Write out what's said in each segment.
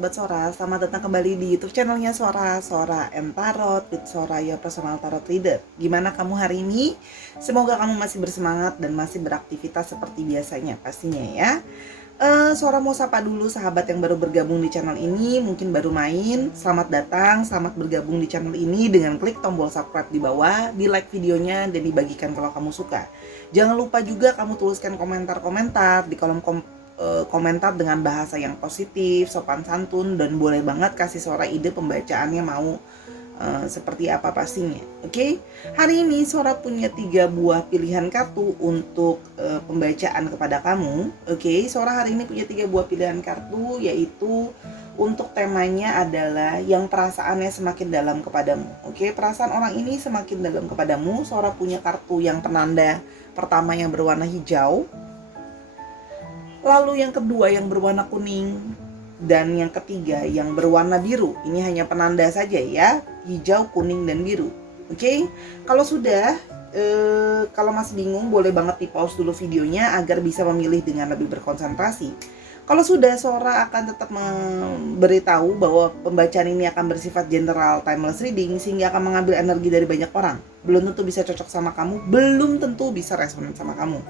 Sahabat Sora, selamat datang kembali di YouTube channelnya Sora and Tarot with Sora, your personal tarot reader. Gimana kamu hari ini? Semoga kamu masih bersemangat dan masih beraktivitas seperti biasanya pastinya ya. Sora mau sapa dulu sahabat yang baru bergabung di channel ini, mungkin baru main. Selamat datang, selamat bergabung di channel ini dengan klik tombol subscribe di bawah, di like videonya dan dibagikan kalau kamu suka. Jangan lupa juga kamu tuliskan komentar-komentar di kolom komentar dengan bahasa yang positif, sopan santun, dan boleh banget kasih Sora ide pembacaannya mau seperti apa pastinya. Oke? Hari ini Sora punya 3 buah pilihan kartu untuk pembacaan kepada kamu. Oke? Sora hari ini punya 3 buah pilihan kartu, yaitu untuk temanya adalah yang perasaannya semakin dalam kepadamu. Oke? Perasaan orang ini semakin dalam kepadamu. Sora punya kartu yang penanda pertama yang berwarna hijau, lalu yang kedua yang berwarna kuning, dan yang ketiga yang berwarna biru. Ini hanya penanda saja ya, hijau, kuning, dan biru. Oke, kalau sudah, kalau masih bingung boleh banget di pause dulu videonya agar bisa memilih dengan lebih berkonsentrasi. Kalau sudah, Sora akan tetap memberitahu bahwa pembacaan ini akan bersifat general timeless reading, sehingga akan mengambil energi dari banyak orang. Belum tentu bisa cocok sama kamu, belum tentu bisa resonan sama kamu.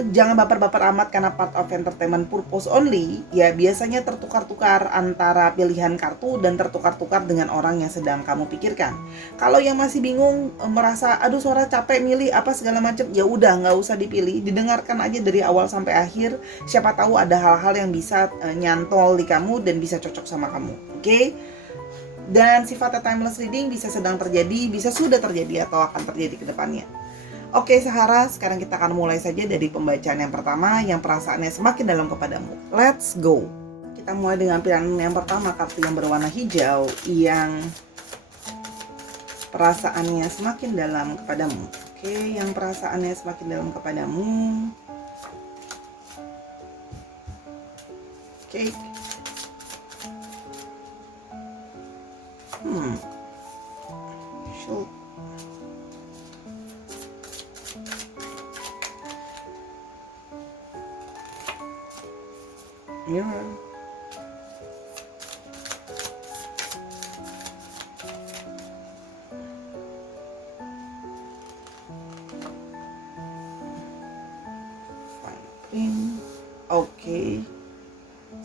Jangan baper-baper amat karena part of entertainment purpose only. Ya, biasanya tertukar-tukar antara pilihan kartu dan tertukar-tukar dengan orang yang sedang kamu pikirkan. Kalau yang masih bingung, merasa aduh Sora capek milih apa segala macam, ya udah nggak usah dipilih, didengarkan aja dari awal sampai akhir. Siapa tahu ada hal-hal yang bisa nyantol di kamu dan bisa cocok sama kamu. Oke? Dan sifatnya timeless reading bisa sedang terjadi, bisa sudah terjadi atau akan terjadi ke depannya. Oke Sahara, sekarang kita akan mulai saja dari pembacaan yang pertama, yang perasaannya semakin dalam kepadamu. Let's go. Kita mulai dengan pilihan yang pertama, kartu yang berwarna hijau, yang perasaannya semakin dalam kepadamu. Oke, yang perasaannya semakin dalam kepadamu. Oke. Mirror. Fine print. Oke.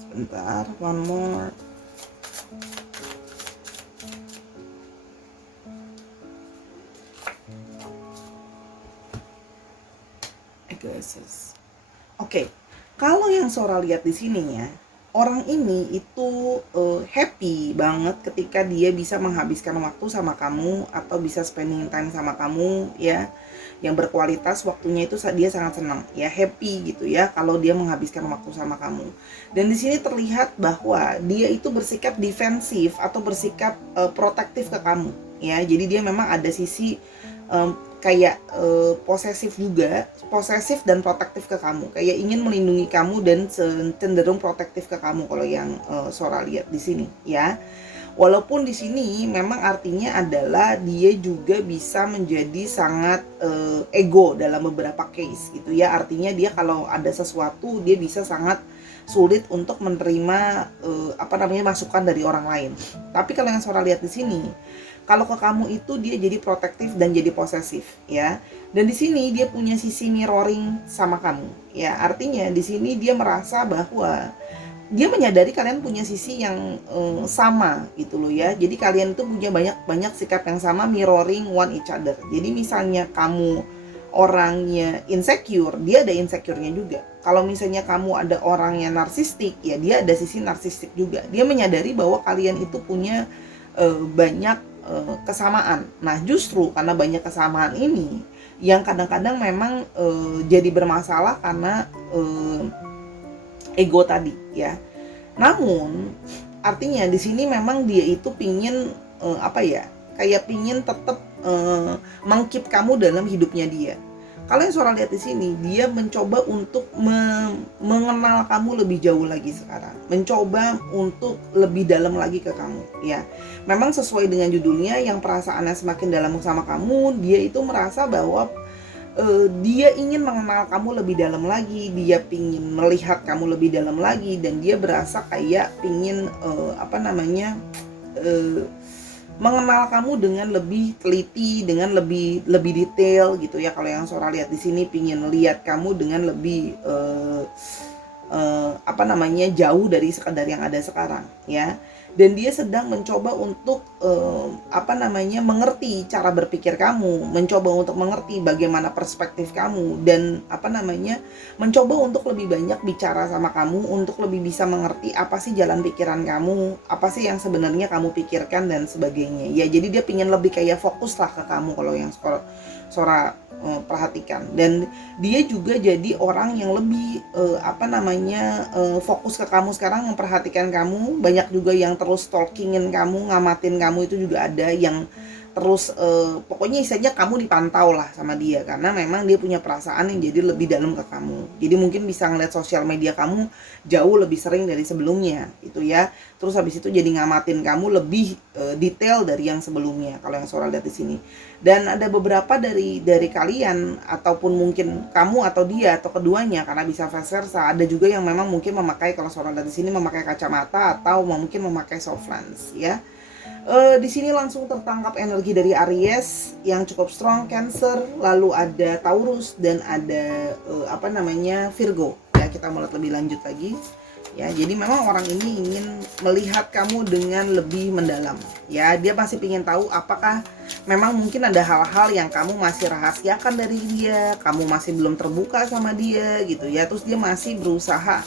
Sebentar, one more. Oke. Kalau yang Sora lihat di sini ya, orang ini itu happy banget ketika dia bisa menghabiskan waktu sama kamu atau bisa spending time sama kamu ya, yang berkualitas waktunya itu dia sangat senang ya, happy gitu ya kalau dia menghabiskan waktu sama kamu. Dan di sini terlihat bahwa dia itu bersikap defensif atau bersikap protektif ke kamu ya. Jadi dia memang ada sisi kayak posesif juga, posesif dan protektif ke kamu, kayak ingin melindungi kamu dan cenderung protektif ke kamu kalau yang Sora lihat di sini ya. Walaupun di sini memang artinya adalah dia juga bisa menjadi sangat ego dalam beberapa case gitu ya. Artinya dia kalau ada sesuatu dia bisa sangat sulit untuk menerima masukan dari orang lain. Tapi kalau yang Sora lihat di sini, kalau ke kamu itu dia jadi protektif dan jadi posesif ya. Dan di sini dia punya sisi mirroring sama kamu ya. Artinya di sini dia merasa bahwa dia menyadari kalian punya sisi yang sama gitu loh ya. Jadi kalian itu punya banyak sikap yang sama, mirroring one each other. Jadi misalnya kamu orangnya insecure, dia ada insecure-nya juga. Kalau misalnya kamu ada orangnya narsistik, ya dia ada sisi narsistik juga. Dia menyadari bahwa kalian itu punya banyak kesamaan. Nah, justru karena banyak kesamaan ini yang kadang-kadang memang jadi bermasalah karena ego tadi ya. Namun artinya di sini memang dia itu pingin kayak pingin tetap mengkeep kamu dalam hidupnya dia. Kalau yang Sora lihat di sini, dia mencoba untuk mengenal kamu lebih jauh lagi sekarang, mencoba untuk lebih dalam lagi ke kamu ya. Memang sesuai dengan judulnya, yang perasaannya semakin dalam sama kamu, dia itu merasa bahwa dia ingin mengenal kamu lebih dalam lagi, dia pingin melihat kamu lebih dalam lagi, dan dia berasa kayak pingin mengenal kamu dengan lebih teliti, dengan lebih detail gitu ya. Kalau yang Sora lihat di sini pingin lihat kamu dengan lebih jauh dari sekedar yang ada sekarang ya. Dan dia sedang mencoba untuk mengerti cara berpikir kamu, mencoba untuk mengerti bagaimana perspektif kamu, dan mencoba untuk lebih banyak bicara sama kamu, untuk lebih bisa mengerti apa sih jalan pikiran kamu, apa sih yang sebenarnya kamu pikirkan dan sebagainya ya. Jadi dia pingin lebih kayak fokus lah ke kamu kalau yang Sora perhatikan. Dan dia juga jadi orang yang lebih fokus ke kamu sekarang, memperhatikan kamu. Banyak juga yang terus stalkingin kamu, ngamatin kamu, itu juga ada yang terus pokoknya istilahnya kamu dipantau lah sama dia, karena memang dia punya perasaan yang jadi lebih dalam ke kamu. Jadi mungkin bisa ngeliat sosial media kamu jauh lebih sering dari sebelumnya itu ya. Terus habis itu jadi ngamatin kamu lebih detail dari yang sebelumnya kalau yang Sora lihat di sini. Dan ada beberapa dari kalian, ataupun mungkin kamu atau dia atau keduanya, karena bisa vice versa, ada juga yang memang mungkin memakai, kalau Sora lihat di sini, memakai kacamata atau mungkin memakai soft lens ya. Di sini langsung tertangkap energi dari Aries yang cukup strong, Cancer, lalu ada Taurus, dan ada Virgo. Ya, kita mulai lebih lanjut lagi. Ya, jadi memang orang ini ingin melihat kamu dengan lebih mendalam. Ya, dia masih ingin tahu apakah memang mungkin ada hal-hal yang kamu masih rahasiakan dari dia, kamu masih belum terbuka sama dia gitu ya. Terus dia masih berusaha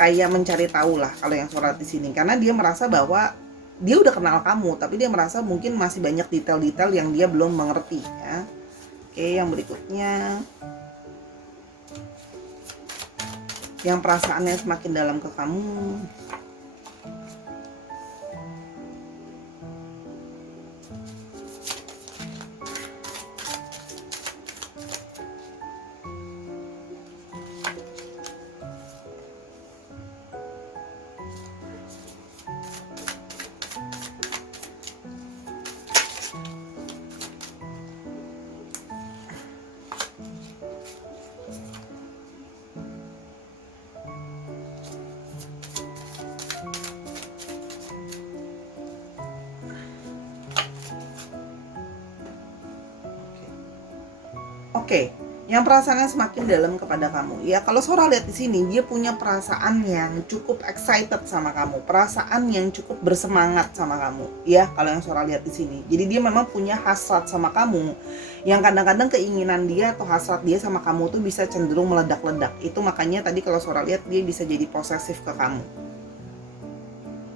kayak mencari tahu lah kalau yang surat di sini, karena dia merasa bahwa dia udah kenal kamu, tapi dia merasa mungkin masih banyak detail-detail yang dia belum mengerti ya. Oke, yang berikutnya, yang perasaannya semakin dalam ke kamu. Oke, yang perasaannya semakin dalam kepada kamu. Ya, kalau Sora lihat di sini, dia punya perasaan yang cukup excited sama kamu, perasaan yang cukup bersemangat sama kamu. Ya, kalau yang Sora lihat di sini. Jadi dia memang punya hasrat sama kamu, yang kadang-kadang keinginan dia atau hasrat dia sama kamu tuh bisa cenderung meledak-ledak. Itu makanya tadi kalau Sora lihat dia bisa jadi posesif ke kamu.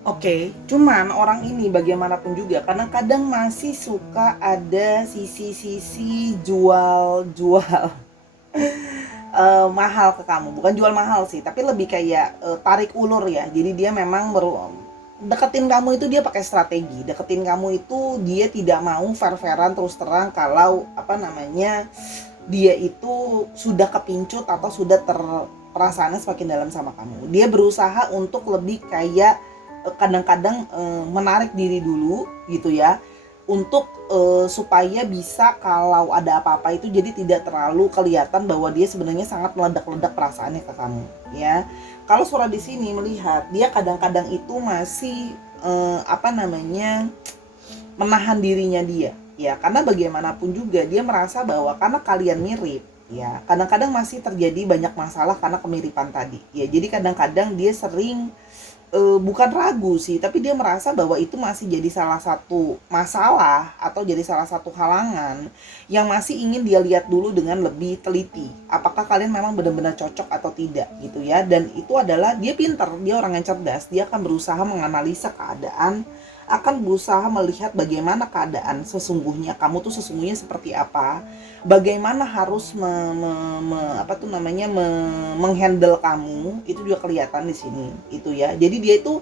Oke, cuman orang ini bagaimanapun juga kadang-kadang masih suka ada sisi-sisi jual-jual mahal ke kamu. Bukan jual mahal sih, tapi lebih kayak tarik ulur ya. Jadi dia memang deketin kamu itu dia pakai strategi. Deketin kamu itu dia tidak mau fair-fairan terus terang kalau dia itu sudah kepincut atau sudah perasaannya semakin dalam sama kamu. Dia berusaha untuk lebih kayak kadang-kadang menarik diri dulu gitu ya, untuk supaya bisa kalau ada apa-apa itu jadi tidak terlalu kelihatan bahwa dia sebenarnya sangat meledak-ledak perasaannya ke kamu ya. Kalau Sora di sini melihat dia kadang-kadang itu masih menahan dirinya dia ya, karena bagaimanapun juga dia merasa bahwa karena kalian mirip ya, kadang-kadang masih terjadi banyak masalah karena kemiripan tadi ya. Jadi kadang-kadang dia sering bukan ragu sih, tapi dia merasa bahwa itu masih jadi salah satu masalah atau jadi salah satu halangan yang masih ingin dia lihat dulu dengan lebih teliti. Apakah kalian memang benar-benar cocok atau tidak gitu ya. Dan itu adalah dia pintar, dia orang yang cerdas, dia akan berusaha menganalisa keadaan, akan berusaha melihat bagaimana keadaan sesungguhnya, kamu tuh sesungguhnya seperti apa, bagaimana harus menghandle kamu, itu juga kelihatan di sini itu ya. Jadi dia itu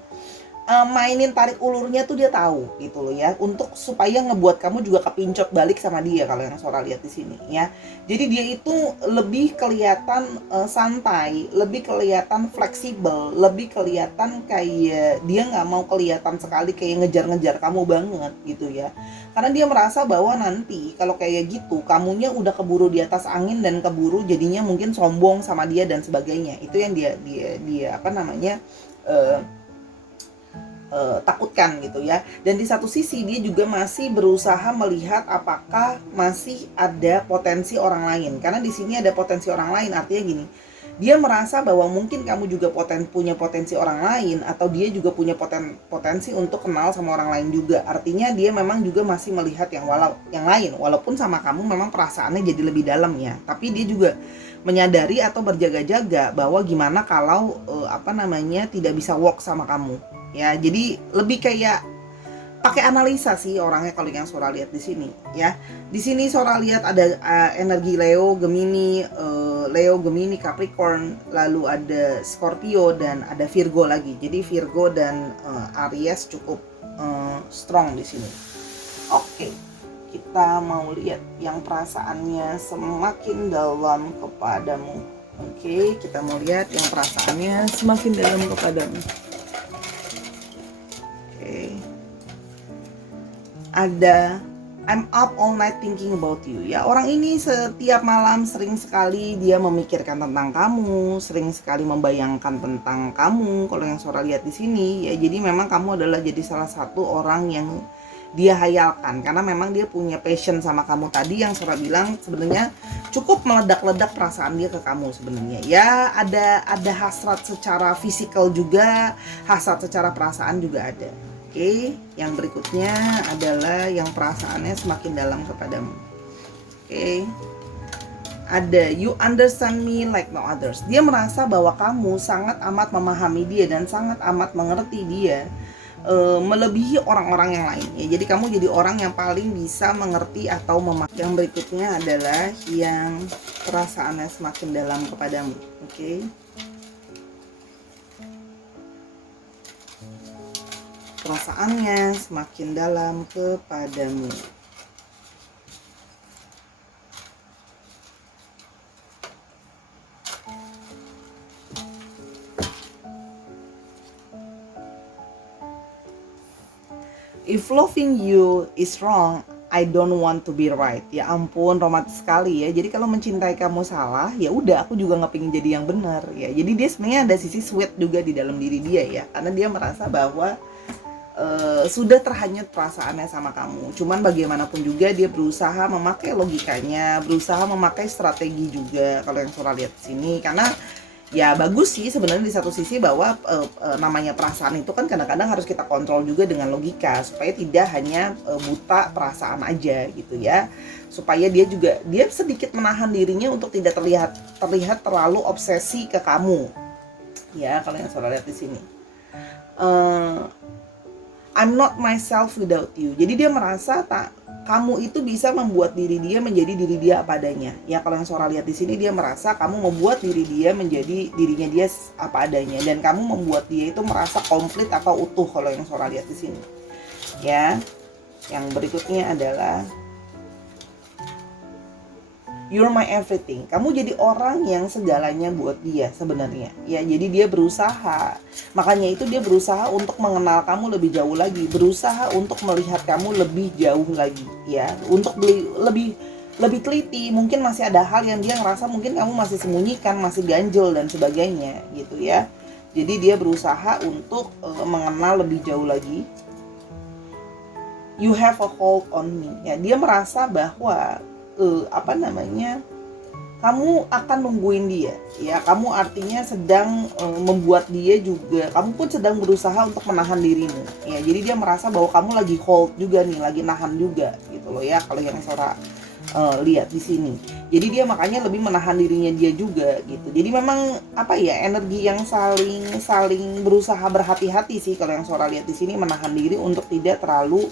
mainin tarik ulurnya tuh dia tahu gitu loh ya, untuk supaya ngebuat kamu juga kepincot balik sama dia kalau yang Sora lihat di sini ya. Jadi dia itu lebih kelihatan santai, lebih kelihatan fleksibel, lebih kelihatan kayak dia nggak mau kelihatan sekali kayak ngejar-ngejar kamu banget gitu ya. Karena dia merasa bahwa nanti kalau kayak gitu kamunya udah keburu di atas angin dan keburu jadinya mungkin sombong sama dia dan sebagainya. Itu yang dia apa namanya takutkan gitu ya. Dan di satu sisi dia juga masih berusaha melihat apakah masih ada potensi orang lain, karena di sini ada potensi orang lain. Artinya gini, dia merasa bahwa mungkin kamu juga punya potensi orang lain, atau dia juga punya potensi untuk kenal sama orang lain juga. Artinya dia memang juga masih melihat yang lain, walaupun sama kamu memang perasaannya jadi lebih dalam ya, tapi dia juga menyadari atau berjaga-jaga bahwa gimana kalau tidak bisa work sama kamu ya. Jadi lebih kayak pakai analisa sih orangnya kalau yang Sora lihat di sini ya. Di sini Sora lihat ada energi Leo, Gemini, Capricorn, lalu ada Scorpio dan ada Virgo lagi. Jadi Virgo dan Aries cukup strong di sini. Oke. Kita mau lihat yang perasaannya semakin dalam kepadamu. Oke, kita mau lihat yang perasaannya semakin dalam kepadamu. Oke. Ada I'm up all night thinking about you. Ya, orang ini setiap malam sering sekali dia memikirkan tentang kamu, sering sekali membayangkan tentang kamu. Kalau yang Sora lihat di sini ya, jadi memang kamu adalah jadi salah satu orang yang dia hayalkan, karena memang dia punya passion sama kamu. Tadi yang Sora bilang sebenarnya cukup meledak-ledak perasaan dia ke kamu sebenarnya ya. Ada hasrat secara fisikal juga, hasrat secara perasaan juga ada. Oke, yang berikutnya adalah yang perasaannya semakin dalam kepadamu. Oke, ada you understand me like no others. Dia merasa bahwa kamu sangat amat memahami dia dan sangat amat mengerti dia, melebihi orang-orang yang lain ya. Jadi kamu jadi orang yang paling bisa mengerti atau memahami. Yang berikutnya adalah yang perasaannya semakin dalam kepadamu. Oke. Perasaannya semakin dalam kepadamu. If loving you is wrong, I don't want to be right. Ya ampun, romantis sekali ya. Jadi kalau mencintai kamu salah, ya udah aku juga nggak pengen jadi yang benar ya. Jadi dia sebenarnya ada sisi sweet juga di dalam diri dia ya, karena dia merasa bahwa sudah terhanyut perasaannya sama kamu. Cuman bagaimanapun juga dia berusaha memakai logikanya, berusaha memakai strategi juga kalau yang Sora lihat di sini. Karena ya bagus sih sebenarnya di satu sisi bahwa namanya perasaan itu kan kadang-kadang harus kita kontrol juga dengan logika, supaya tidak hanya buta perasaan aja gitu ya. Supaya dia sedikit menahan dirinya untuk tidak terlihat terlalu obsesi ke kamu. Ya, kalau yang Sora lihat di sini. I'm not myself without you. Jadi dia merasa kamu itu bisa membuat diri dia menjadi diri dia apa adanya. Ya kalau yang Sora lihat di sini, dia merasa kamu membuat diri dia menjadi dirinya dia apa adanya, dan kamu membuat dia itu merasa komplit atau utuh kalau yang Sora lihat di sini. Ya. Yang berikutnya adalah you're my everything. Kamu jadi orang yang segalanya buat dia sebenarnya. Ya, jadi dia berusaha. Makanya itu dia berusaha untuk mengenal kamu lebih jauh lagi, berusaha untuk melihat kamu lebih jauh lagi, ya. Untuk lebih teliti. Mungkin masih ada hal yang dia ngerasa mungkin kamu masih sembunyikan, masih ganjel dan sebagainya, gitu ya. Jadi dia berusaha untuk mengenal lebih jauh lagi. You have a hold on me. Ya, dia merasa bahwa kamu akan nungguin dia ya. Kamu artinya sedang membuat dia juga, kamu pun sedang berusaha untuk menahan dirimu ya. Jadi dia merasa bahwa kamu lagi hold juga nih, lagi nahan juga gitu loh ya, kalau yang Sora lihat di sini. Jadi dia makanya lebih menahan dirinya dia juga gitu. Jadi memang energi yang saling berusaha berhati-hati sih kalau yang Sora lihat di sini, menahan diri untuk tidak terlalu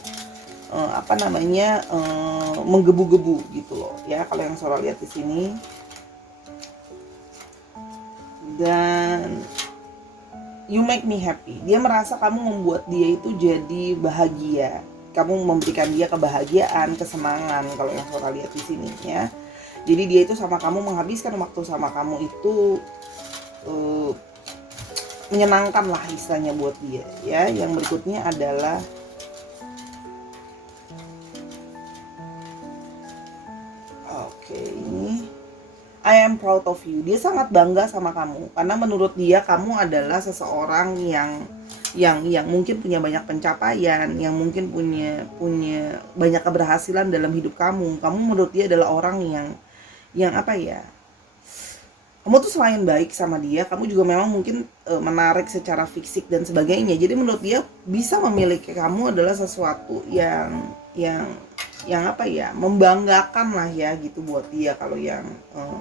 menggebu-gebu gitu loh ya, kalau yang Sora lihat di sini. Dan you make me happy. Dia merasa kamu membuat dia itu jadi bahagia. Kamu memberikan dia kebahagiaan, kesenangan kalau yang Sora lihat di sini ya. Jadi dia itu sama kamu, menghabiskan waktu sama kamu itu menyenangkan lah istilahnya buat dia ya. Yang berikutnya adalah ini I am proud of you. Dia sangat bangga sama kamu karena menurut dia kamu adalah seseorang yang mungkin punya banyak pencapaian, yang mungkin punya banyak keberhasilan dalam hidup kamu. Kamu menurut dia adalah orang yang apa ya? Kamu tuh selain baik sama dia, kamu juga memang mungkin menarik secara fisik dan sebagainya. Jadi menurut dia bisa memiliki kamu adalah sesuatu yang apa ya, membanggakan lah ya gitu buat dia kalau yang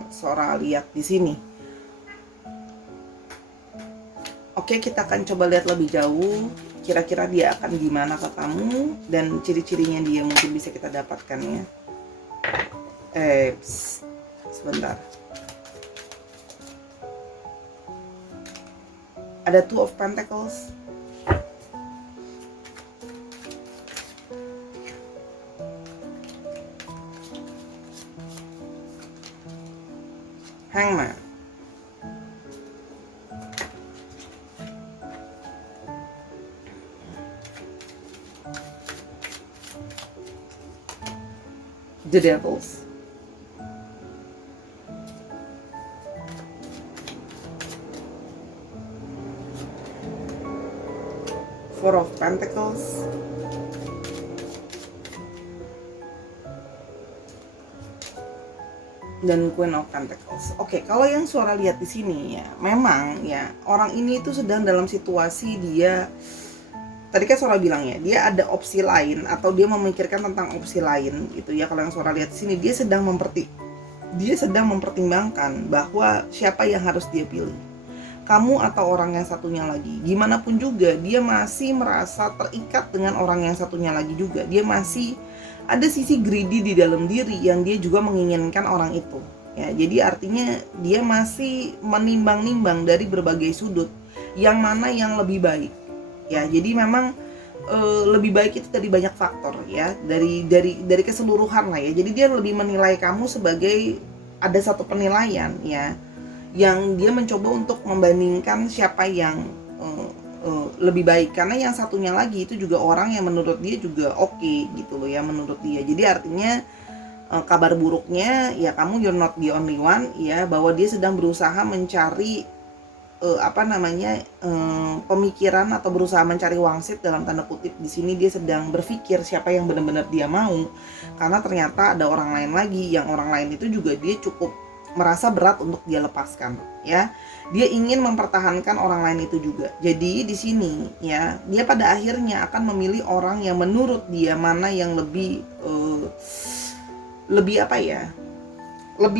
Sora lihat di sini. Oke, kita akan coba lihat lebih jauh kira-kira dia akan gimana ke kamu dan ciri-cirinya dia mungkin bisa kita dapatkan ya. Sebentar. Ada Two of Pentacles. Hangman. The Devils. Four of Pentacles. Dan Queen of Pentacles. Oke, kalau yang Sora lihat di sini ya, memang ya orang ini itu sedang dalam situasi dia, tadi kan Sora bilang ya, dia ada opsi lain atau dia memikirkan tentang opsi lain gitu ya. Kalau yang Sora lihat di sini, dia sedang mempertimbangkan bahwa siapa yang harus dia pilih, kamu atau orang yang satunya lagi. Gimana pun juga dia masih merasa terikat dengan orang yang satunya lagi juga. Dia masih ada sisi greedy di dalam diri yang dia juga menginginkan orang itu ya. Jadi artinya dia masih menimbang-nimbang dari berbagai sudut yang mana yang lebih baik ya. Jadi memang lebih baik itu dari banyak faktor ya, dari keseluruhan lah ya. Jadi dia lebih menilai kamu sebagai ada satu penilaian ya, yang dia mencoba untuk membandingkan siapa yang lebih baik, karena yang satunya lagi itu juga orang yang menurut dia juga oke gitu loh ya, menurut dia. Jadi artinya kabar buruknya ya, kamu you're not the only one ya, bahwa dia sedang berusaha mencari pemikiran atau berusaha mencari wangsit dalam tanda kutip. Di sini dia sedang berpikir siapa yang benar-benar dia mau, karena ternyata ada orang lain lagi, yang orang lain itu juga dia cukup merasa berat untuk dia lepaskan ya. Dia ingin mempertahankan orang lain itu juga. Jadi di sini ya, dia pada akhirnya akan memilih orang yang menurut dia mana yang lebih lebih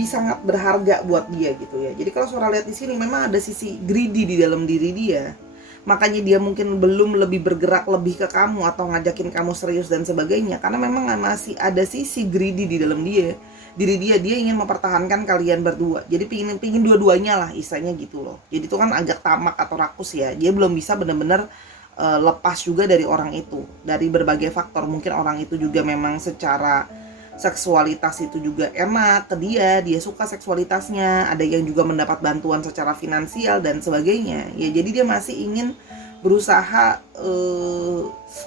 sangat berharga buat dia gitu ya. Jadi kalau Sora lihat di sini memang ada sisi greedy di dalam diri dia. Makanya dia mungkin belum lebih bergerak lebih ke kamu atau ngajakin kamu serius dan sebagainya, karena memang masih ada sisi greedy di dalam diri dia ingin mempertahankan kalian berdua. Jadi pingin dua-duanya lah istilahnya gitu loh. Jadi itu kan agak tamak atau rakus ya. Dia belum bisa benar-benar lepas juga dari orang itu, dari berbagai faktor. Mungkin orang itu juga memang secara seksualitas itu juga enak ke dia suka seksualitasnya. Ada yang juga mendapat bantuan secara finansial dan sebagainya ya. Jadi dia masih ingin berusaha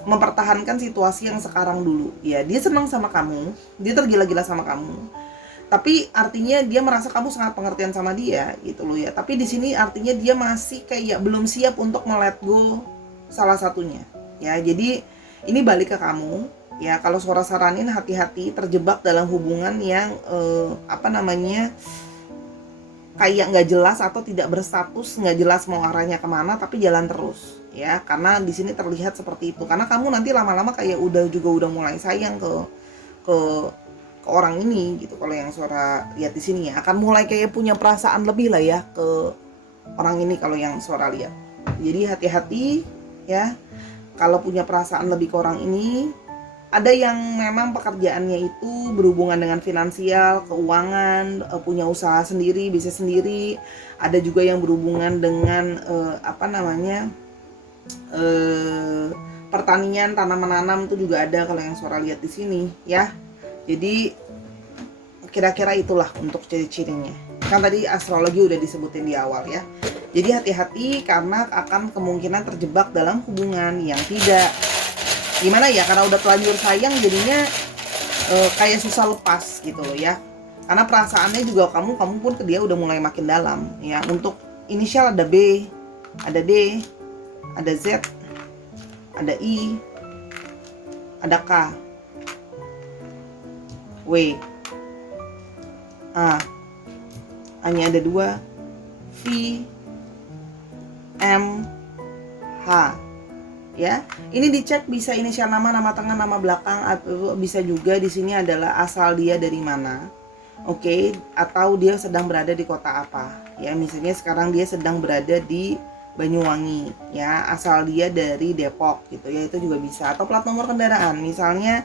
mempertahankan situasi yang sekarang dulu ya. Dia senang sama kamu, dia tergila-gila sama kamu, tapi artinya dia merasa kamu sangat pengertian sama dia gitu loh ya. Tapi di sini artinya dia masih kayak belum siap untuk let go salah satunya ya. Jadi ini balik ke kamu ya. Kalau Sora saranin, hati-hati terjebak dalam hubungan yang kayak nggak jelas atau tidak berstatus, nggak jelas mau arahnya kemana, tapi jalan terus ya. Karena di sini terlihat seperti itu, karena kamu nanti lama-lama kayak udah mulai sayang ke orang ini gitu. Kalau yang Sora lihat di sini ya, akan mulai kayak punya perasaan lebih lah ya ke orang ini kalau yang Sora lihat. Jadi hati-hati ya, kalau punya perasaan lebih ke orang ini, Ada yang memang pekerjaannya itu berhubungan dengan finansial, keuangan, punya usaha sendiri, bisnis sendiri. Ada juga yang berhubungan dengan eh, pertanian, tanam menanam itu juga ada kalau yang Sora lihat di sini ya. Jadi kira-kira itulah untuk ciri-cirinya. Kan tadi astrologi udah disebutin di awal ya. Jadi hati-hati karena akan kemungkinan terjebak dalam hubungan yang tidak gimana ya, karena udah terlanjur sayang jadinya kayak susah lepas gitu loh ya. Karena perasaannya juga kamu pun ke dia udah mulai makin dalam ya. Untuk inisial ada B, ada D, ada Z, ada I, ada K, W, A-nya ada 2, V, M, H ya. Ini dicek bisa inisial nama, nama tengah, nama belakang, atau bisa juga di sini adalah asal dia dari mana. Oke, atau dia sedang berada di kota apa ya. Misalnya sekarang dia sedang berada di Banyuwangi ya, asal dia dari Depok gitu ya, itu juga bisa. Atau plat nomor kendaraan misalnya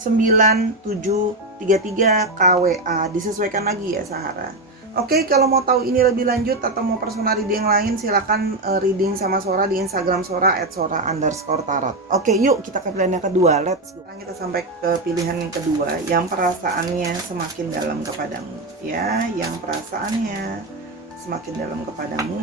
9733 KWA, disesuaikan lagi ya Sahara. Oke, kalau mau tahu ini lebih lanjut atau mau personal reading yang lain, silakan reading sama Sora di Instagram Sora @sora_tarot. Oke, yuk kita ke pilihan yang kedua. Let's go. Sekarang kita sampai ke pilihan yang kedua, yang perasaannya semakin dalam kepadamu. Ya, yang perasaannya semakin dalam kepadamu.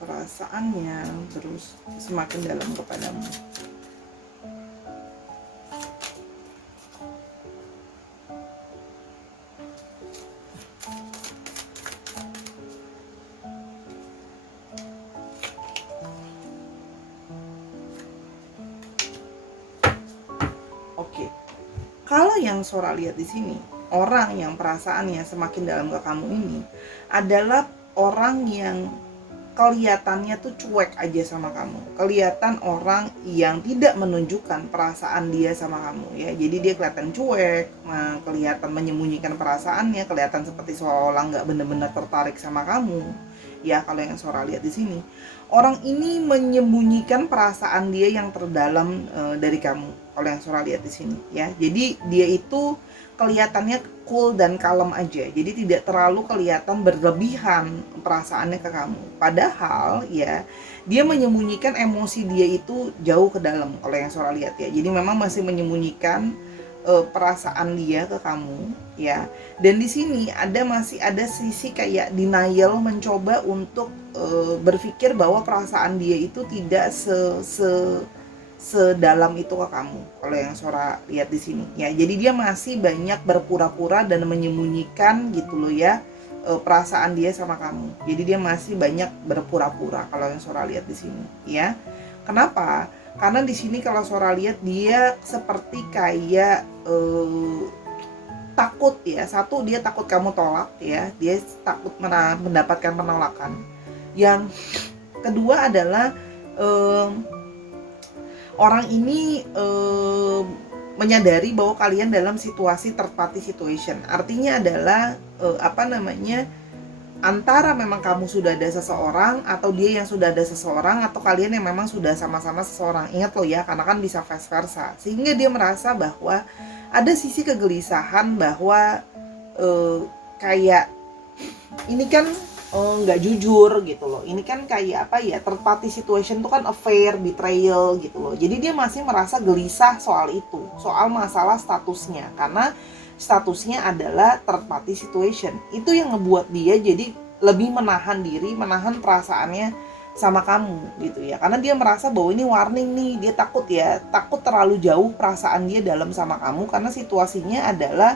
Perasaannya terus semakin dalam kepadamu. Oke. Kalau yang Sora lihat di sini, orang yang perasaannya semakin dalam ke kamu ini adalah orang yang kelihatannya tuh cuek aja sama kamu. Kelihatan orang yang tidak menunjukkan perasaan dia sama kamu ya. Jadi dia kelihatan cuek, kelihatan menyembunyikan perasaannya, kelihatan seperti seolah nggak benar-benar tertarik sama kamu. Ya, kalau yang Sora lihat di sini, orang ini menyembunyikan perasaan dia yang terdalam dari kamu. Kalau yang Sora lihat di sini ya. Jadi dia itu kelihatannya cool dan kalem aja. Jadi tidak terlalu kelihatan berlebihan perasaannya ke kamu. Padahal ya, dia menyembunyikan emosi dia itu jauh ke dalam kalau yang Sora lihat ya. Jadi memang masih menyembunyikan perasaan dia ke kamu ya. Dan di sini masih ada sisi kayak denial, mencoba untuk berpikir bahwa perasaan dia itu tidak sedalam itu ke kamu. Kalau yang Sora lihat di sini ya. Jadi dia masih banyak berpura-pura dan menyembunyikan gitu loh ya, perasaan dia sama kamu. Jadi dia masih banyak berpura-pura kalau yang Sora lihat di sini ya. Kenapa? Karena di sini kalau Sora lihat dia seperti kayak takut ya. Satu, dia takut kamu tolak ya. Dia takut mendapatkan penolakan. Yang kedua adalah orang ini menyadari bahwa kalian dalam situasi third party situation. Artinya adalah antara memang kamu sudah ada seseorang, atau dia yang sudah ada seseorang, atau kalian yang memang sudah sama-sama seseorang. Ingat loh ya, karena kan bisa vice versa. Sehingga dia merasa bahwa ada sisi kegelisahan bahwa kayak ini kan nggak jujur gitu loh. Ini kan kayak third party situation itu kan affair, betrayal gitu loh. Jadi dia masih merasa gelisah soal itu, soal masalah statusnya, karena statusnya adalah third party situation. Itu yang ngebuat dia jadi lebih menahan diri, menahan perasaannya sama kamu gitu ya. Karena dia merasa bahwa ini warning nih, dia takut terlalu jauh perasaan dia dalam sama kamu, karena situasinya adalah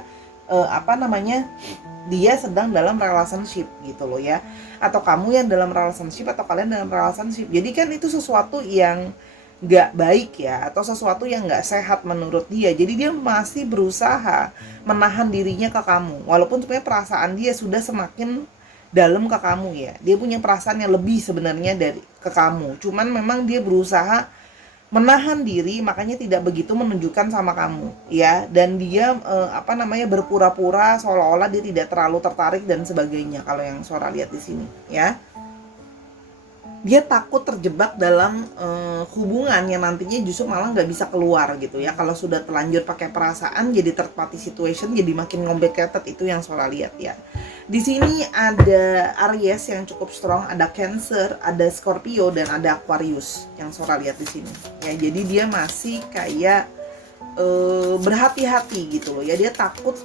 dia sedang dalam relationship gitu loh ya. Atau kamu yang dalam relationship, atau kalian dalam relationship. Jadi kan itu sesuatu yang gak baik ya, atau sesuatu yang gak sehat menurut dia. Jadi dia masih berusaha menahan dirinya ke kamu, walaupun sebenarnya perasaan dia sudah semakin dalam ke kamu ya. Dia punya perasaan yang lebih sebenarnya dari ke kamu. Cuman memang dia berusaha menahan diri, makanya tidak begitu menunjukkan sama kamu ya. Dan dia berpura-pura seolah-olah dia tidak terlalu tertarik dan sebagainya kalau yang Sora lihat di sini ya. Dia takut terjebak dalam hubungan yang nantinya justru malah nggak bisa keluar gitu ya. Kalau sudah terlanjur pakai perasaan, jadi third party situation, jadi makin complicated. Itu yang Sora lihat ya. Di sini ada Aries yang cukup strong, ada Cancer, ada Scorpio, dan ada Aquarius yang Sora lihat di sini ya. Jadi dia masih kayak berhati-hati gitu loh ya. Dia takut